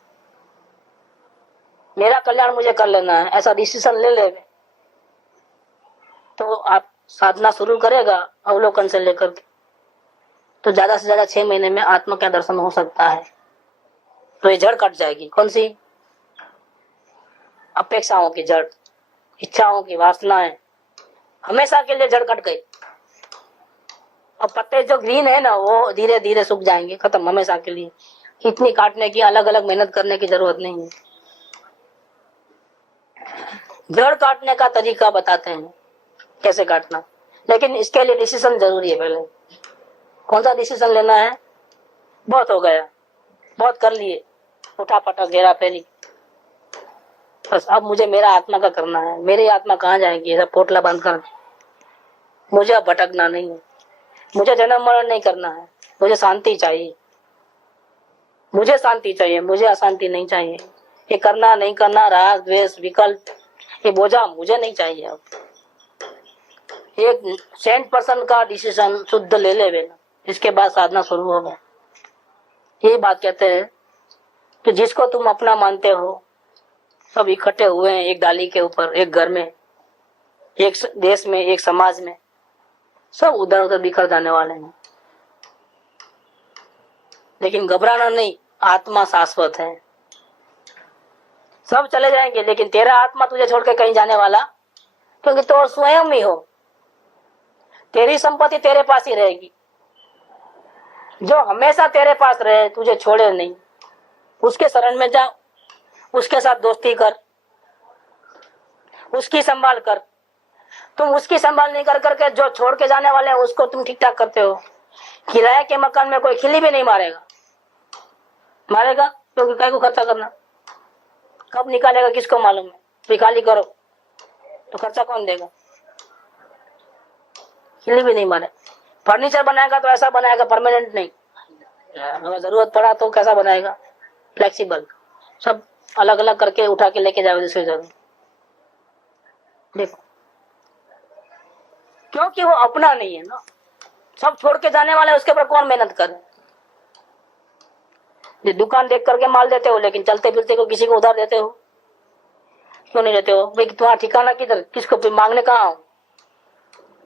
मेरा कल्याण मुझे कर लेना है, ऐसा डिसीजन ले ले, तो आप साधना शुरू करेगा अवलोकन से लेकर के, तो ज्यादा से ज्यादा 6 महीने में आत्मा का दर्शन हो सकता है। तो ये जड़ कट जाएगी। कौन सी? अपेक्षाओं की जड़, इच्छाओं की, वासनाएं, हमेशा के लिए जड़ कट गई। अब पत्ते जो ग्रीन है ना, वो धीरे धीरे सूख जाएंगे, खत्म हमेशा के लिए। इतनी काटने की, अलग अलग मेहनत करने की जरूरत नहीं है। जड़ काटने का तरीका बताते हैं कैसे काटना, लेकिन इसके लिए डिसीजन जरूरी है। पहले कौन सा डिसीजन लेना है? बहुत हो गया, बहुत कर लिए, उठा पटक घेरा फेरी, बस अब मुझे मेरा आत्मा का करना है। मेरी आत्मा कहाँ जाएगी ऐसा पोटला बांध कर? मुझे अब भटकना नहीं है, मुझे जन्म मरण नहीं करना है, मुझे शांति चाहिए, मुझे शांति चाहिए, मुझे अशांति नहीं चाहिए। ये करना नहीं करना, राग द्वेष विकल्प, ये बोझा मुझे नहीं चाहिए। अब एक 100% का डिसीजन शुद्ध ले ले बेना, इसके बाद साधना शुरू होगा। यही बात कहते हैं कि जिसको तुम अपना मानते हो सब इकट्ठे हुए हैं एक डाली के ऊपर, एक घर में, एक देश में, एक समाज में, सब उधर उधर बिखर जाने वाले हैं। लेकिन घबराना नहीं, आत्मा शाश्वत है। सब चले जाएंगे लेकिन तेरा आत्मा तुझे छोड़ के कहीं जाने वाला, क्योंकि तो स्वयं ही हो। तेरी संपत्ति तेरे पास ही रहेगी। जो हमेशा तेरे पास रहे, तुझे छोड़े नहीं, उसके शरण में जा, उसके साथ दोस्ती कर, उसकी संभाल कर। तुम उसकी संभाल नहीं कर करके जो छोड़ के जाने वाले हैं उसको तुम ठीक ठाक करते हो। किराए के मकान में कोई खिल्ली भी नहीं मारेगा, मारेगा क्योंकि काय को खर्चा करना, कब निकालेगा किसको मालूम है। तो खाली करो तो खर्चा कौन देगा? खिल्ली भी नहीं मारे। फर्नीचर बनाएगा तो ऐसा बनाएगा परमानेंट नहीं, अगर जरूरत पड़ा तो कैसा बनाएगा, फ्लेक्सिबल, सब अलग अलग करके उठा के लेके जाओ दूसरी जगह। देखो क्योंकि वो अपना नहीं है ना, सब छोड़ के जाने वाले, उसके ऊपर कौन मेहनत करे। ये दुकान देख करके माल देते हो, लेकिन चलते फिरते को किसी को उधार देते हो, क्यों नहीं देते हो भाई? तुम्हारा ठिकाना किधर, किसको फिर मांगने कहाँ हो?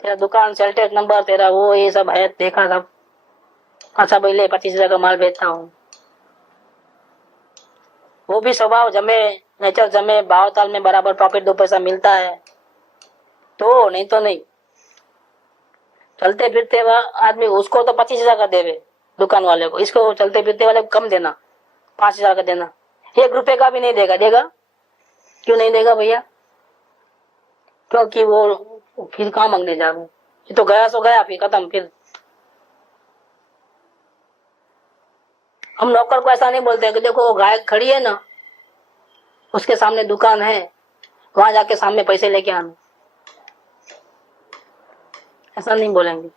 तेरा दुकान, सेल्टेज नंबर तेरा वो ये सब है, देखा सब। अच्छा भाई ले 25,000 का माल बेचता हूँ, वो भी स्वभाव जमे, नेचर जमे, भाव ताल में बराबर प्रॉफिट 2 पैसा मिलता है तो, नहीं तो नहीं। चलते फिरते आदमी उसको तो 25,000 का देवे दुकान वाले को, इसको चलते फिरते वाले को कम देना, 5,000 का देना, 1 रुपए का भी नहीं देगा। देगा क्यों नहीं देगा भैया? क्योंकि वो फिर कहाँ मांगने जावे, ये तो गया सो गया, फिर खत्म। फिर हम नौकर को ऐसा नहीं बोलते कि देखो वो गाय खड़ी है ना, उसके सामने दुकान है, वहां जाके सामने पैसे लेके आना, ऐसा नहीं बोलेंगे।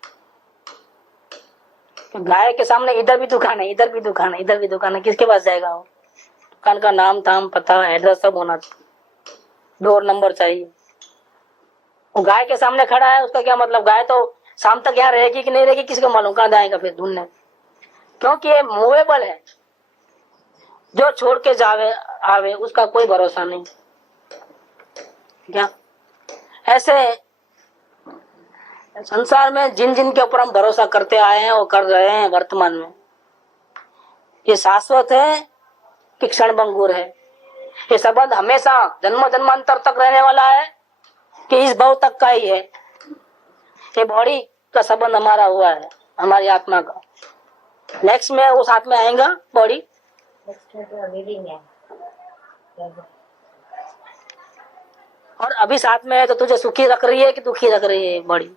गाय के सामने इधर भी दुकान है, इधर भी दुकान है, इधर भी दुकान है, किसके पास जाएगा वो? दुकान का नाम धाम पता एड्रेस सब होना चाहिए, डोर नंबर चाहिए। वो गाय के सामने खड़ा है, उसका क्या मतलब? गाय तो शाम तक यहाँ रहेगी कि नहीं रहेगी किसको मालूम, कहाँ जाएगा फिर ढूंढने? क्योंकि ये मूवेबल है, जो छोड़ के जावे आवे उसका कोई भरोसा नहीं। क्या ऐसे संसार में जिन जिन के ऊपर हम भरोसा करते आए हैं और कर रहे हैं वर्तमान में, ये शाश्वत है कि क्षणभंगुर है? ये संबंध हमेशा जन्म जन्मांतर तक रहने वाला है कि इस भव तक का ही है? ये बॉडी का संबंध हमारा हुआ है, हमारी आत्मा का। नेक्स्ट में वो साथ में आएगा बॉडी, और अभी साथ में है तो तुझे सुखी रख रही है कि दुखी रख रही है बॉडी?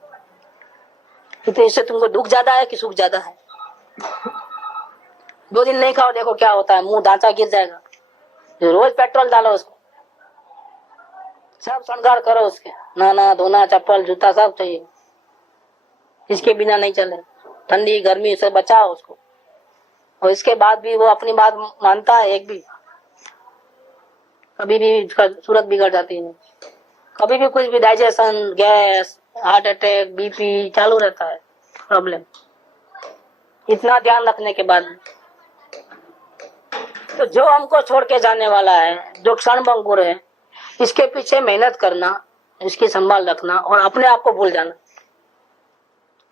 तो इससे तुमको दुख ज्यादा है कि सुख ज्यादा है? 2 दिन नहीं खाओ, देखो क्या होता है, मुंह ढांचा गिर जाएगा। रोज पेट्रोल डालो उसको, सब श्रृंगार करो उसके, नाना धोना चप्पल जूता सब चाहिए, इसके बिना नहीं चले। ठंडी गर्मी से बचाओ उसको, और इसके बाद भी वो अपनी बात मानता है एक भी? कभी भी उसका सूरत बिगड़ जाती है, कभी भी कुछ भी, digestion, gas, heart attack, BP चालू रहता है प्रॉब्लम। इतना ध्यान रखने के बाद तो जो हमको छोड़ के जाने वाला है, जो क्षणभंगुर है, इसके पीछे मेहनत करना, इसकी संभाल रखना और अपने आप को भूल जाना।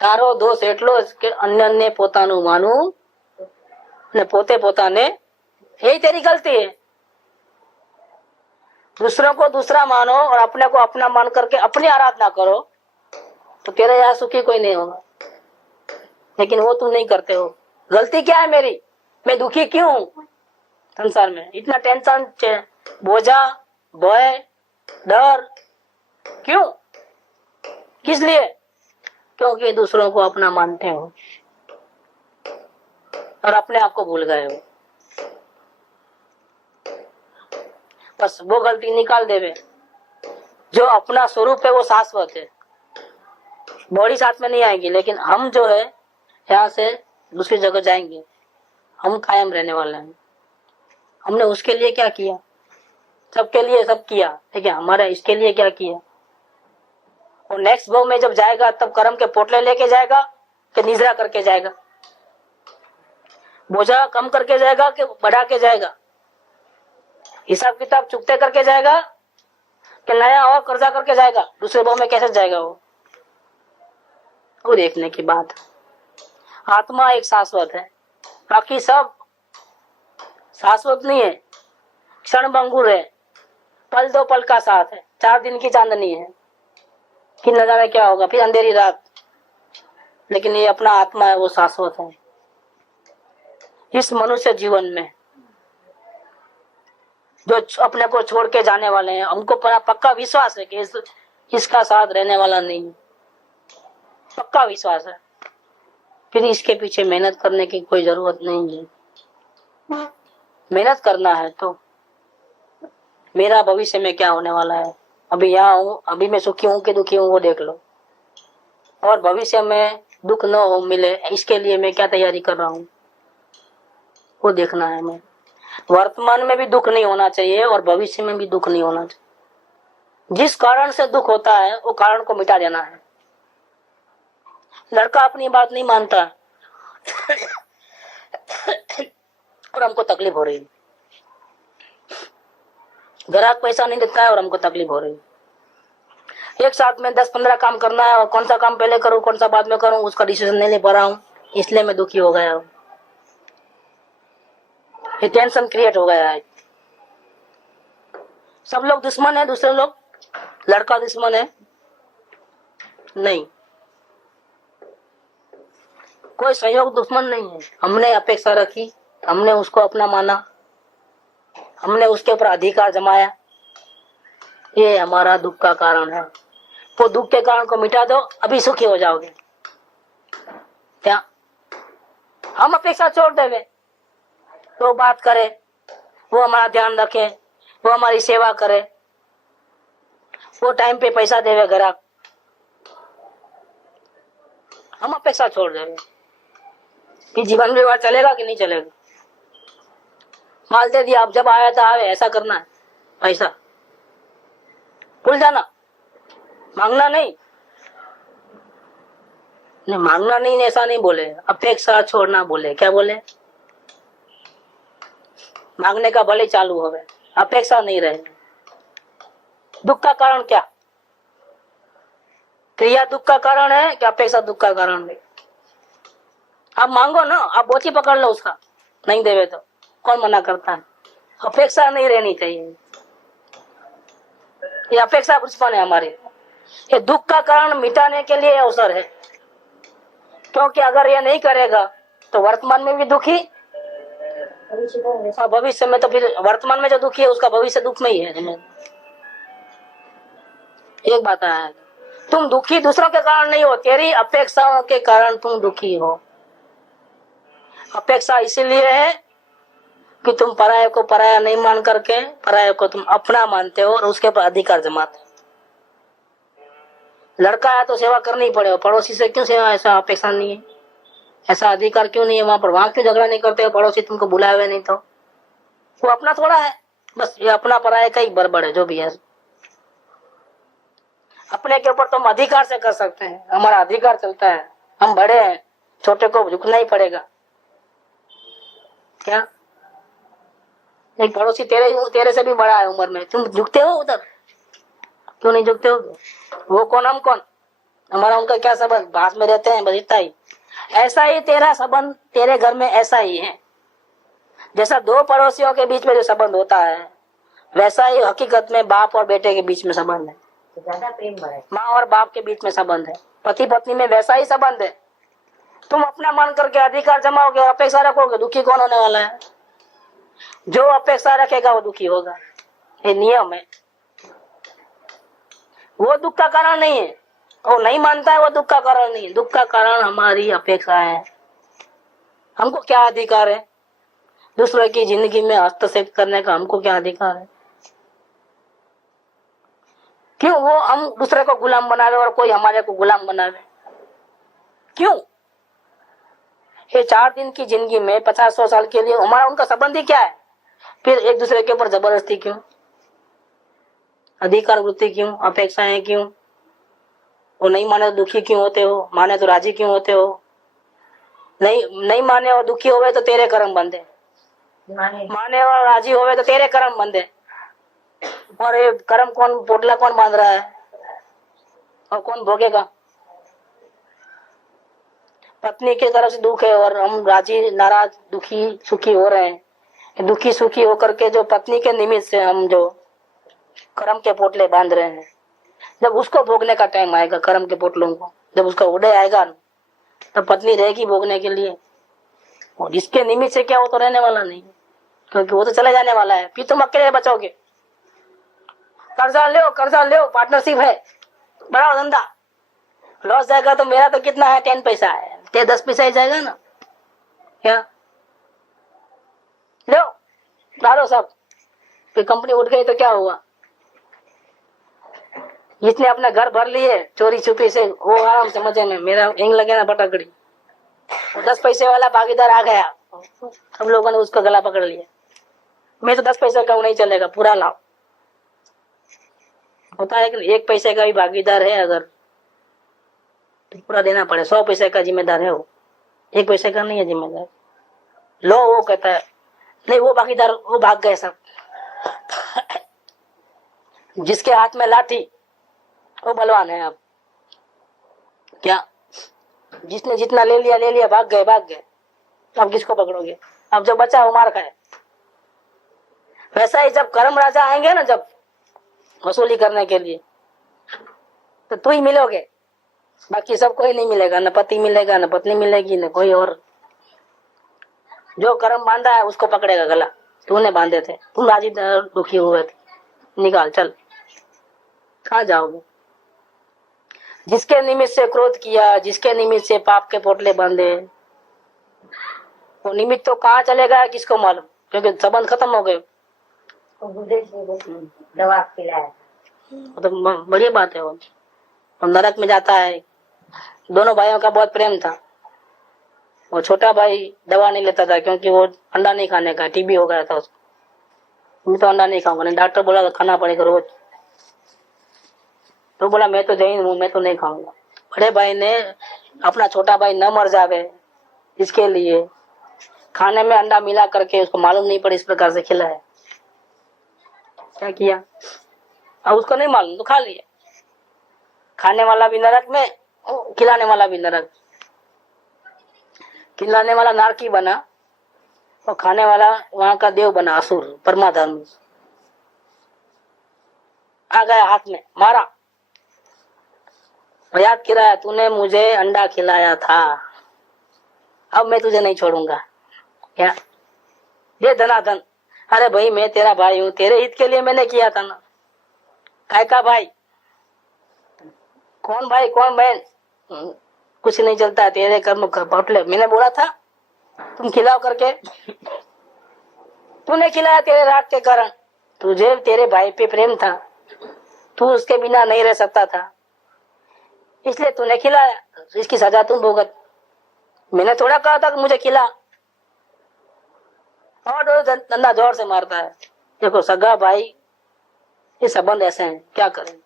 तारो दोष एटलो के अन्य पोतानु मानू ने पोते पोताने, यही तेरी गलती है। दूसरों को दूसरा मानो और अपने को अपना मान करके अपनी आराधना करो तो तेरे यहाँ सुखी कोई नहीं होगा, लेकिन वो तुम नहीं करते हो। गलती क्या है मेरी? मैं दुखी क्यों हूं संसार में? इतना टेंशन, बोझा, भय, डर, क्यों? किस लिए? क्योंकि दूसरों को अपना मानते हो और अपने आप को भूल गए हो। बस वो गलती निकाल देवे। जो अपना स्वरूप है वो शाश्वत है, बॉडी साथ में नहीं आएगी, लेकिन हम जो है यहाँ से दूसरी जगह जाएंगे, हम कायम रहने वाले हैं। हमने उसके लिए क्या किया? सबके लिए सब किया, ठीक है, हमारे इसके लिए क्या किया? और नेक्स्ट भाव में जब जाएगा तब कर्म के पोटले लेके जाएगा कि निजरा करके जाएगा? बोझा कम करके जाएगा कि बढ़ा के जाएगा? हिसाब किताब चुकते करके जाएगा कि नया और कर्जा करके जाएगा? दूसरे भाव में कैसे जाएगा वो देखने की बात है। आत्मा एक शाश्वत है, बाकी सब शाश्वत नहीं है, क्षण भंगुर है, पल दो पल का साथ है, 4 दिन की चांदनी है कि न जाने क्या होगा, फिर अंधेरी रात। लेकिन ये अपना आत्मा है, वो शाश्वत है। इस मनुष्य जीवन में जो अपने को छोड़ के जाने वाले हैं, उनको पक्का विश्वास है कि इसका साथ रहने वाला नहीं है, पक्का विश्वास है। फिर इसके पीछे मेहनत करने की कोई जरूरत नहीं है। मेहनत करना है तो मेरा भविष्य में क्या होने वाला है, अभी यहाँ हूँ, अभी मैं सुखी हूँ कि दुखी हूँ वो देख लो, और भविष्य में दुख न हो मिले इसके लिए मैं क्या तैयारी कर रहा हूँ वो देखना है। मैं वर्तमान में भी दुख नहीं होना चाहिए और भविष्य में भी दुख नहीं होना चाहिए। जिस कारण से दुख होता है वो कारण को मिटा देना है। लड़का अपनी बात नहीं मानता और हमको तकलीफ हो रही है, ग्राहक पैसा नहीं देता है और हमको तकलीफ हो रही है। एक साथ में 10-15 काम करना है और कौन सा काम पहले करूं कौन सा बाद में करूं उसका डिसीजन नहीं ले पा रहा हूं, इसलिए मैं दुखी हो गया हूं। ये टेंशन क्रिएट हो गया है। सब लोग दुश्मन है, दूसरे लोग लड़का दुश्मन है नहीं, कोई सहयोग दुश्मन नहीं है। हमने अपेक्षा रखी, हमने उसको अपना माना, हमने उसके ऊपर अधिकार जमाया, ये हमारा दुख का कारण है। वो दुख के कारण को मिटा दो, अभी सुखी हो जाओगे। क्या हम अपेक्षा छोड़ देवे, तो बात करे, वो हमारा ध्यान रखे, वो हमारी सेवा करे, वो टाइम पे पैसा देवे ग्राहक, हम अपेक्षा छोड़ देवे कि जीवन व्यवहार चलेगा कि नहीं चलेगा। माल दे दिया, अब जब आया था आवे, ऐसा करना है, पैसा भूल जाना, मांगना नहीं। नहीं मांगना नहीं, ऐसा नहीं बोले, अपेक्षा छोड़ना बोले। क्या बोले? मांगने का भले चालू हो गए, अपेक्षा नहीं रहे। दुख का कारण क्या? क्रिया दुख का कारण है कि अपेक्षा दुख का कारण है? आप मांगो ना, आप बोची पकड़ लो उसका, नहीं देवे तो कौन मना करता है? अपेक्षा नहीं रहनी चाहिए, ये अपेक्षा बचपन है हमारे। ये दुख का कारण मिटाने के लिए अवसर है, क्योंकि अगर ये नहीं करेगा तो वर्तमान में भी दुखी, भविष्य में तो फिर वर्तमान में जो दुखी है उसका भविष्य दुख में ही है। एक बात है, तुम दुखी दूसरों के कारण नहीं हो, तेरी अपेक्षाओं के कारण तुम दुखी हो। अपेक्षा इसीलिए है कि तुम पराये को पराया नहीं मान करके पराये को तुम अपना मानते हो और उसके ऊपर अधिकार जमाते हो। लड़का है तो सेवा करनी पड़ेगा, पड़ोसी से क्यों सेवा ऐसा अपेक्षा नहीं है, ऐसा अधिकार क्यों नहीं है? वहां पर वहां क्यों झगड़ा नहीं करते हो? पड़ोसी तुमको बुलाए हुए नहीं तो वो अपना थोड़ा है, बस ये अपना पराये का ही बड़बड़ है। जो भी है अपने के ऊपर तुम अधिकार से कर सकते हैं, हमारा अधिकार चलता है, हम बड़े हैं, छोटे को झुकना ही पड़ेगा। क्या एक पड़ोसी तेरे से भी बड़ा है उम्र में, तुम झुकते हो उधर? क्यों नहीं झुकते हो? वो कौन हम कौन, हमारा उनका क्या संबंध? पास में रहते हैं बस इतना ही। ऐसा ही तेरा संबंध तेरे घर में ऐसा ही है, जैसा 2 पड़ोसियों के बीच में जो संबंध होता है वैसा ही हकीकत में बाप और बेटे के बीच में संबंध है, ज्यादा प्रेम है। माँ और बाप के बीच में संबंध है, पति पत्नी में वैसा ही संबंध है। तुम अपना मन करके अधिकार जमाओगे, अपेक्षा रखोगे, दुखी कौन होने वाला है? जो अपेक्षा रखेगा वो दुखी होगा, ये नियम है। वो दुख का कारण नहीं है, वो नहीं मानता है, वो दुख का कारण नहीं है। दुख का कारण हमारी अपेक्षा है। हमको क्या अधिकार है दूसरों की जिंदगी में हस्तक्षेप करने का? हमको क्या अधिकार है? क्यों वो हम दूसरे को गुलाम बनावे और कोई हमारे को गुलाम बनावे? क्यों? ये 4 दिन की जिंदगी में 50-100 साल के लिए हमारा उनका संबंध ही क्या है? फिर एक दूसरे के ऊपर जबरदस्ती क्यों? अधिकार वृत्ति क्यों? अपेक्षाएं क्यों? वो नहीं माने तो दुखी क्यों होते हो, माने तो राजी क्यों होते हो? नहीं माने और दुखी होवे तो तेरे कर्म बंधे, माने और राजी होवे तो तेरे कर्म बंधे। और ये कर्म कौन, पोटला कौन बांध रहा है और कौन भोगेगा? पत्नी की तरफ से दुख है और हम राजी, नाराज, दुखी, सुखी हो रहे हैं। दुखी सुखी होकर के जो पत्नी के निमित्त से हम जो कर्म के पोटले बांध रहे हैं, जब उसको भोगने का टाइम आएगा, कर्म के पोटलों को जब उसका उदय आएगा, तब पत्नी रहेगी भोगने के लिए। और इसके निमित्त से क्या वो तो रहने वाला नहीं, क्योंकि वो तो चले जाने वाला है। फिर तुम अकेले बचोगे। कर्जा लो, पार्टनरशिप है, बढ़ाओ धंधा, लॉस जाएगा तो मेरा तो कितना है, 10 पैसा है, 10 पैसा ही जाएगा ना। क्या लो, डालो सब, फिर कंपनी उठ गई तो क्या हुआ? जिसने अपना घर भर लिए चोरी छुपी से, वो आराम से मजे में, मेरा इंग लगे ना पटाखड़ी। 10 पैसे वाला भागीदार आ गया, सब लोगों ने उसका गला पकड़ लिया। मैं तो 10 पैसे का नहीं चलेगा, पूरा लाओ। होता है कि 1 पैसे का भी भागीदार है अगर तो पूरा देना पड़े। 100 पैसे का जिम्मेदार है वो, 1 पैसे का नहीं है जिम्मेदार। लो, वो कहता है नहीं, वो भागीदार वो भाग गए सब। जिसके हाथ में लाठी वो बलवान है। अब क्या, जिसने जितना ले लिया, भाग गए। अब किसको पकड़ोगे? अब जो बचा वो मार खाए। वैसा ही जब कर्म राजा आएंगे ना, जब वसूली करने के लिए, तो तू ही मिलोगे, बाकी सब कोई नहीं मिलेगा। न पति मिलेगा, न पत्नी मिलेगी, न कोई और। जो कर्म बांधा है उसको पकड़ेगा गला। तूने बांधे थे, तुम राजी दुखी हुए थे, निकाल चल। कहाँ जाओगे? जिसके निमित्त से क्रोध किया, जिसके निमित्त से पाप के पोटले बांधे, वो निमित्त तो कहाँ चलेगा किसको मालूम, क्योंकि संबंध खत्म हो गए। दवा पिलाया तो बड़ी बात है। वो नरक में जाता है। दोनों भाइयों का बहुत प्रेम था। वो छोटा भाई दवा नहीं लेता था क्योंकि वो अंडा नहीं खाने का, टीबी हो गया था उसको। मैं तो अंडा नहीं खाऊंगा, नहीं डॉक्टर बोला खाना पड़ेगा रोज। तो बोला मैं तो जैन हूँ, मैं तो नहीं खाऊंगा। बड़े भाई ने अपना छोटा भाई न मर जावे इसके लिए खाने में अंडा मिला करके, उसको मालूम नहीं पड़े, इस प्रकार से खिलाया। क्या किया? अब उसको नहीं मालूम तो खा लिया। खाने वाला भी नरक में, खिलाने वाला भी नरक। खिलाने वाला नारकी बना और खाने वाला वहां का देव बना, असुर, परमाधर्म। आ गया हाथ में, मारा। याद किया, तूने मुझे अंडा खिलाया था, अब मैं तुझे नहीं छोड़ूंगा। क्या? ये धनाधन। अरे भाई मैं तेरा भाई हूँ, तेरे हित के लिए मैंने किया था ना। काय का भाई? कौन भाई कौन बहन? कुछ नहीं चलता, तेरे कर्म पोटले। मैंने बोला था तुम खिलाओ करके, तूने खिलाया तेरे राग के कारण। तुझे तेरे भाई पे प्रेम था, तू उसके बिना नहीं रह सकता था, इसलिए तूने खिलाया। इसकी सजा तुम भुगत। मैंने थोड़ा कहा था कि मुझे खिला। और धंधा जोर से मारता है। देखो सगा भाई, ये संबंध ऐसे हैं, क्या करें?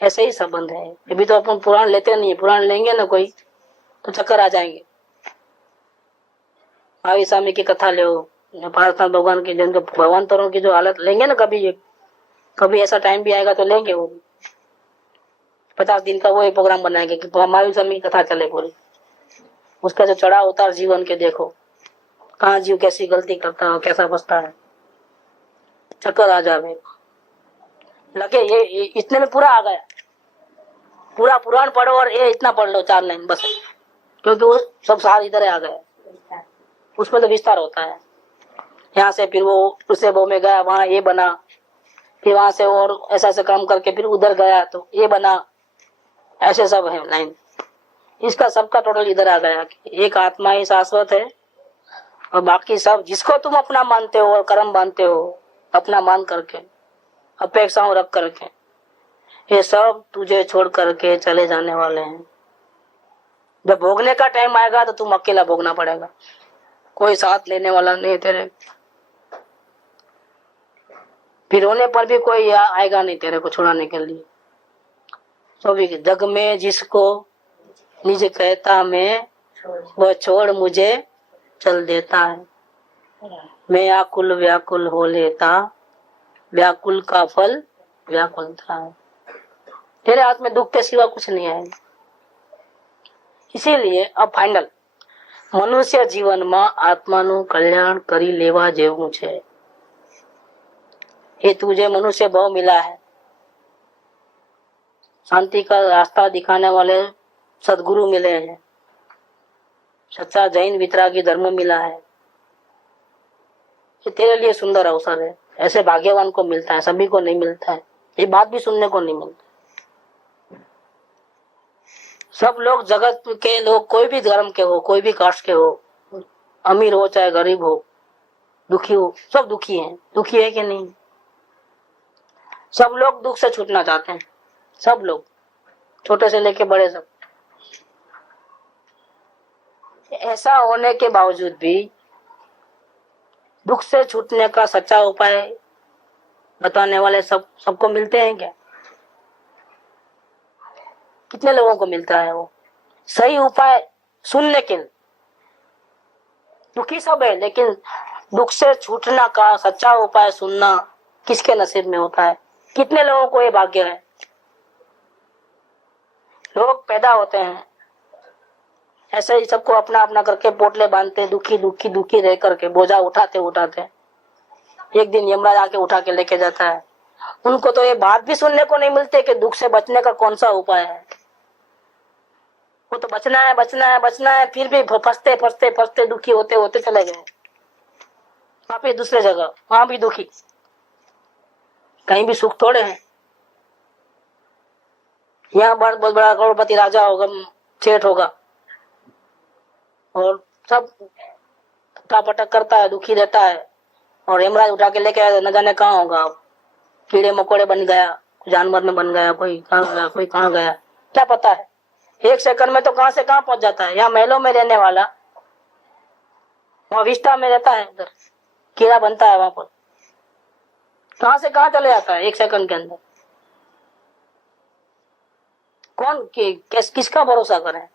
ऐसे ही संबंध है। अभी तो अपन पुराण लेते नहीं है, पुराण लेंगे ना कोई तो चक्कर आ जाएंगे। महावीर स्वामी की कथा ले, पार्वती भगवान की, जिनको भगवंतरों की जो हालत लेंगे ना, कभी ऐसा टाइम भी आएगा तो लेंगे। वो 50 दिन का वो एक प्रोग्राम बनाएंगे कि महावीर स्वामी की कथा चले पूरी। उसका जो चढ़ाव उतार जीवन के देखो, कहाँ जीव कैसी गलती करता है, कैसा बसता है, चक्कर आ जावे लगे। ये इतने में पूरा आ गया। पूरा पुराण पढ़ो और ये इतना पढ़ लो, 4 लाइन बस। क्योंकि वो सब सार इधर आ गए, उसमें तो विस्तार होता है। यहाँ से फिर वो उससे वो में गया, वहां ये बना, फिर वहां से और ऐसा ऐसा काम करके फिर उधर गया तो ये बना, ऐसे सब है लाइन। इसका सबका टोटल इधर आ गया कि एक आत्मा ही शाश्वत है और बाकी सब जिसको तुम अपना मानते हो और कर्म मानते हो, अपना मान करके अपेक्षाओं रख करके, ये सब तुझे छोड़ करके चले जाने वाले हैं। जब भोगने का टाइम आएगा तो तुम अकेला भोगना पड़ेगा, कोई साथ लेने वाला नहीं तेरे। फिर होने पर भी कोई आएगा नहीं तेरे को छुड़ाने के लिए। तो भी जग में जिसको निज कहता मैं, वह छोड़ मुझे चल देता है। मैं आकुल व्याकुल हो लेता, व्याकुल का फल व्याकुलता है। तेरे हाथ में दुख के सिवा कुछ नहीं है। इसीलिए अब फाइनल मनुष्य जीवन में आत्माનું कल्याण કરી લેવા જેવું છે। ये तुझे मनुष्य भाव मिला है, शांति का रास्ता दिखाने वाले सदगुरु मिले हैं, सच्चा जैन वितरागी धर्म मिला है। ये तेरे लिए सुंदर अवसर है, ऐसे भाग्यवान को मिलता है, सभी को नहीं मिलता है। ये बात भी सुनने को नहीं मिलता। सब लोग जगत के लोग, कोई भी धर्म के हो, कोई भी कास्ट के हो, अमीर हो चाहे गरीब हो, दुखी हो, सब दुखी हैं। दुखी है कि नहीं? सब लोग दुख से छूटना चाहते हैं, सब लोग, छोटे से लेके बड़े सब। ऐसा होने के बावजूद भी दुख से छूटने का सच्चा उपाय बताने वाले सबको मिलते हैं क्या? कितने लोगों को मिलता है वो सही उपाय सुनने के? दुखी सब है, लेकिन दुख से छूटना का सच्चा उपाय सुनना किसके नसीब में होता है? कितने लोगों को ये भाग्य है? लोग पैदा होते हैं ऐसे ही, सबको अपना अपना करके पोटले बांधते, दुखी दुखी दुखी रह करके बोझा उठाते उठाते एक दिन यमराज आके उठा के लेके जाता है। उनको तो ये बात भी सुनने को नहीं मिलती कि दुख से बचने का कौन सा उपाय है। वो तो बचना है बचना है बचना है, फिर भी फंसते फंसते फंसते दुखी होते होते चले गए वहां पे दूसरे जगह, वहां भी दुखी। कहीं भी सुख थोड़े हैं। यहाँ बहुत बड़ा करोड़पति राजा होगा, सेठ होगा, और सब पटक करता है, दुखी रहता है, और यमराज उठा के लेके आया, न जाने कहाँ होगा। कीड़े मकोड़े बन गया, जानवर में बन गया, कोई कहाँ गया, कोई कहाँ गया, क्या पता है। एक सेकंड में तो कहाँ से कहाँ पहुंच जाता है। यहाँ महलों में रहने वाला वहां विस्टा में रहता है, उधर कीड़ा बनता है, वहां पर कहाँ से कहाँ चले जाता है एक सेकंड के अंदर। कौन किसका भरोसा करें?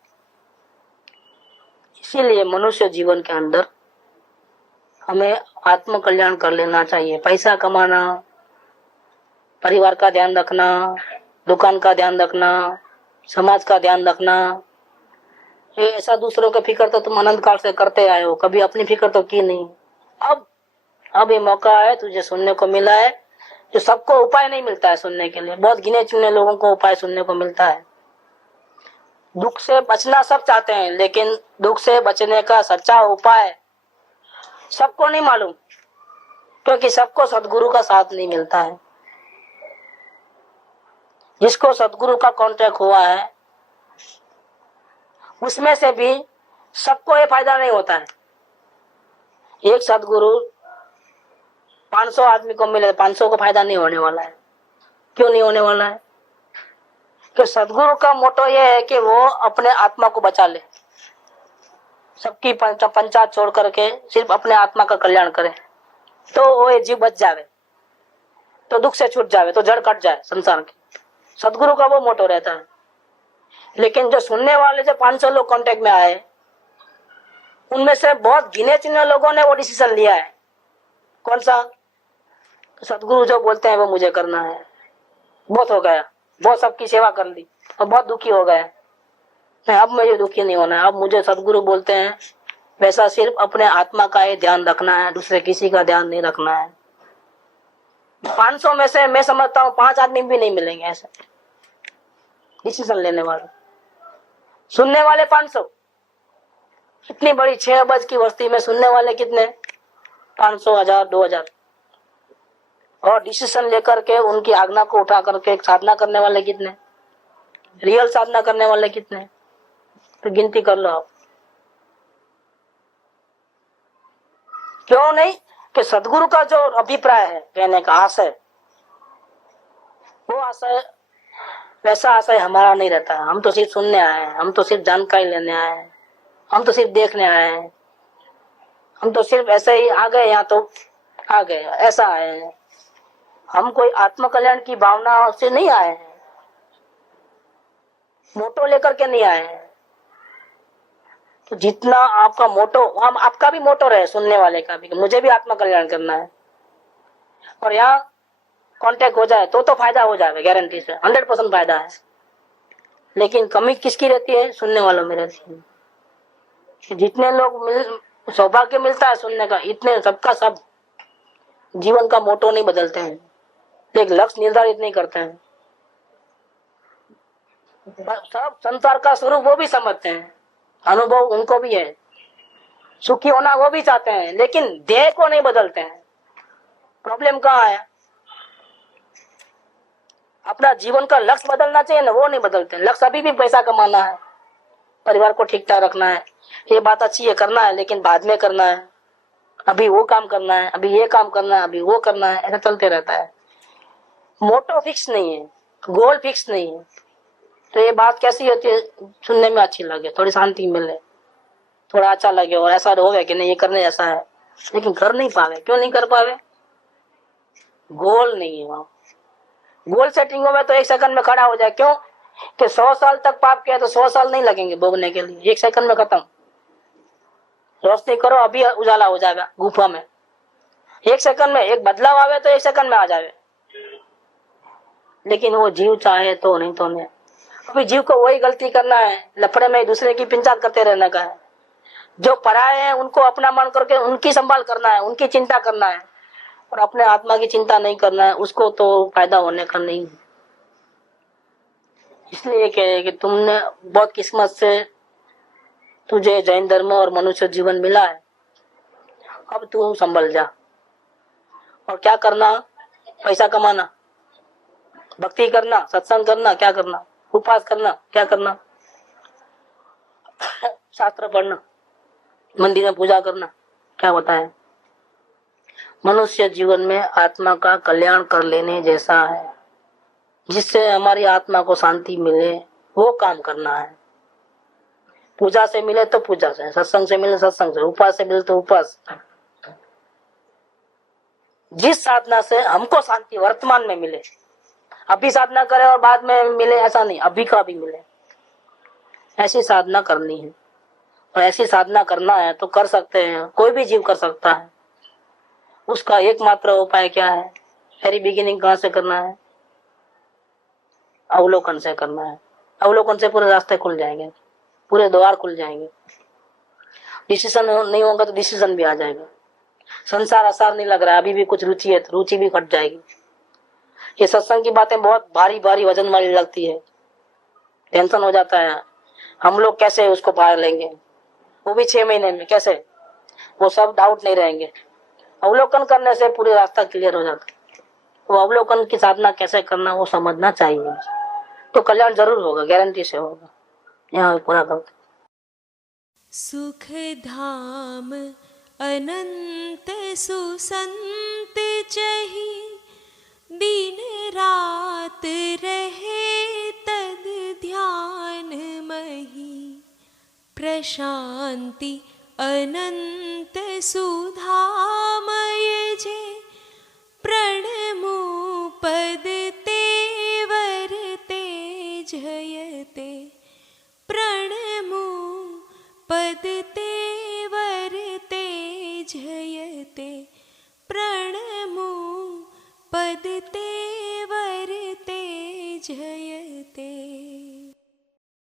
इसीलिए मनुष्य जीवन के अंदर हमें आत्म कल्याण कर लेना चाहिए। पैसा कमाना, परिवार का ध्यान रखना, दुकान का ध्यान रखना, समाज का ध्यान रखना, ये ऐसा दूसरों का फिक्र तो तुम अनंत काल से करते आए हो, कभी अपनी फिक्र तो की नहीं। अब ये मौका है, तुझे सुनने को मिला है जो सबको उपाय नहीं मिलता है सुनने के लिए। बहुत गिने चुने लोगों को उपाय सुनने को मिलता है। दुख से बचना सब चाहते हैं, लेकिन दुख से बचने का सच्चा उपाय सबको नहीं मालूम, क्योंकि सबको सदगुरु का साथ नहीं मिलता है। जिसको सदगुरु का कांटेक्ट हुआ है उसमें से भी सबको ये फायदा नहीं होता है। एक सदगुरु 500 आदमी को मिले, 500 को फायदा नहीं होने वाला है। क्यों नहीं होने वाला है? कि सदगुरु का मोटो ये है कि वो अपने आत्मा को बचा ले, सबकी पंचायत छोड़ करके सिर्फ अपने आत्मा का कल्याण करे, तो वो ये जीव बच जावे, तो दुख से छूट जावे, तो जड़ कट जाए संसार की। सदगुरु का वो मोटो रहता है। लेकिन जो सुनने वाले जो 500 लोग कांटेक्ट में आए, उनमें से बहुत गिने चुने लोगों ने वो डिसीजन लिया है। कौन सा? सदगुरु जो बोलते हैं वो मुझे करना है। बहुत हो गया, बहुत सबकी सेवा कर ली और बहुत दुखी हो गया। नहीं, अब मुझे दुखी नहीं होना है। अब मुझे सदगुरु बोलते हैं वैसा सिर्फ अपने आत्मा का ही ध्यान रखना है, दूसरे किसी का ध्यान नहीं रखना है। 500 में से मैं समझता हूँ 5 आदमी भी नहीं मिलेंगे ऐसे डिसीजन लेने वाले। सुनने वाले 500 इतनी बड़ी 6 अरब की बस्ती में सुनने वाले कितने? 500, 1000, 2000। और डिसीजन लेकर के उनकी आज्ञा को उठा करके साधना करने वाले कितने? रियल साधना करने वाले कितने? तो गिनती कर लो आप। क्यों नहीं कि सदगुरु का जो अभिप्राय है, कहने का आशय, वो आशय वैसा आशय हमारा नहीं रहता है। हम तो सिर्फ सुनने आए हैं, हम तो सिर्फ जानकारी लेने आए हैं, हम तो सिर्फ देखने आए हैं, हम तो सिर्फ ऐसे ही आ गए, यहाँ तो आ गए, ऐसा आए हैं। हम कोई आत्म कल्याण की भावना से नहीं आए हैं, मोटो लेकर के नहीं आए हैं। तो जितना आपका मोटो, हम आपका भी मोटो रहे, सुनने वाले का भी, मुझे भी आत्म कल्याण करना है, और यहाँ कांटेक्ट हो जाए तो फायदा हो जाएगा, गारंटी से 100% फायदा है। लेकिन कमी किसकी रहती है? सुनने वालों में रहती है। जितने लोग सौभाग्य मिलता है सुनने का, इतने सबका सब जीवन का मोटो नहीं बदलते हैं, एक लक्ष्य निर्धारित नहीं करते हैं। सब संसार का स्वरूप वो भी समझते हैं, अनुभव उनको भी है, सुखी होना वो भी चाहते हैं, लेकिन देह को नहीं बदलते हैं। प्रॉब्लम कहाँ है? अपना जीवन का लक्ष्य बदलना चाहिए ना, वो नहीं बदलते। लक्ष्य अभी भी पैसा कमाना है, परिवार को ठीक ठाक रखना है, ये बात अच्छी है, करना है, लेकिन बाद में करना है, अभी वो काम करना है, अभी ये काम करना है, अभी वो करना है, ऐसा चलते रहता है। मोटो फिक्स नहीं है, गोल फिक्स नहीं है। तो ये बात कैसी होती है? सुनने में अच्छी लगे, थोड़ी शांति मिले, थोड़ा अच्छा लगे, और ऐसा हो कि नहीं ये करने जैसा है, लेकिन कर नहीं पावे। क्यों नहीं कर पावे? गोल नहीं है वहां। गोल सेटिंगों में तो 1 सेकंड में खड़ा हो जाए। क्यों कि 100 साल तक पाप किया तो 100 साल नहीं लगेंगे भोगने के लिए, 1 सेकंड में खत्म। रोशनी करो, अभी उजाला हो जाएगा गुफा में, 1 सेकंड में। एक बदलाव आवे तो 1 सेकंड में आ जाए, लेकिन वो जीव चाहे तो, नहीं तो नहीं। अभी जीव को वही गलती करना है, लफड़े में दूसरे की पिंचात करते रहने का है। जो पराये हैं उनको अपना मान करके उनकी संभाल करना है, उनकी चिंता करना है, और अपने आत्मा की चिंता नहीं करना है, उसको तो फायदा होने का नहीं। इसलिए कहे कि तुमने बहुत किस्मत से तुझे जैन धर्म और मनुष्य जीवन मिला है, अब तू संभल जा। और क्या करना? पैसा कमाना, भक्ति करना, सत्संग करना, क्या करना? उपवास करना, क्या करना? शास्त्र पढ़ना, मंदिर में पूजा करना, क्या होता है? मनुष्य जीवन में आत्मा का कल्याण कर लेने जैसा है, जिससे हमारी आत्मा को शांति मिले, वो काम करना है। पूजा से मिले तो पूजा से, सत्संग से मिले सत्संग से, उपवास से मिले तो उपवास। जिस साधना से हमको शांति वर्तमान में मिले, अभी साधना करें और बाद में मिले ऐसा नहीं, अभी का भी मिले, ऐसी साधना करनी है। और ऐसी साधना करना है तो कर सकते हैं, कोई भी जीव कर सकता है। उसका एकमात्र उपाय क्या है? वेरी बिगिनिंग कहाँ से करना है? अवलोकन से करना है। अवलोकन से पूरे रास्ते खुल जाएंगे, पूरे द्वार खुल जाएंगे। डिसीजन नहीं होगा तो डिसीजन भी आ जाएगा। संसार आसार नहीं लग रहा है, अभी भी कुछ रुचि है तो रुचि भी घट जाएगी। ये सत्संग की बातें बहुत भारी भारी वजन वाली लगती है, टेंशन हो जाता है। हम लोग कैसे उसको पार लेंगे, वो भी 6 महीने में कैसे? वो सब डाउट नहीं रहेंगे। अवलोकन करने से पूरे रास्ता क्लियर हो जाता है। वो अवलोकन की साधना कैसे करना वो समझना चाहिए, तो कल्याण जरूर होगा, गारंटी से होगा। यहाँ पूरा करते। सुख धाम अनंत सुसंत चही, दिन रात रहे तद ध्यान मही। प्रशांति अनंत सुधामय जे,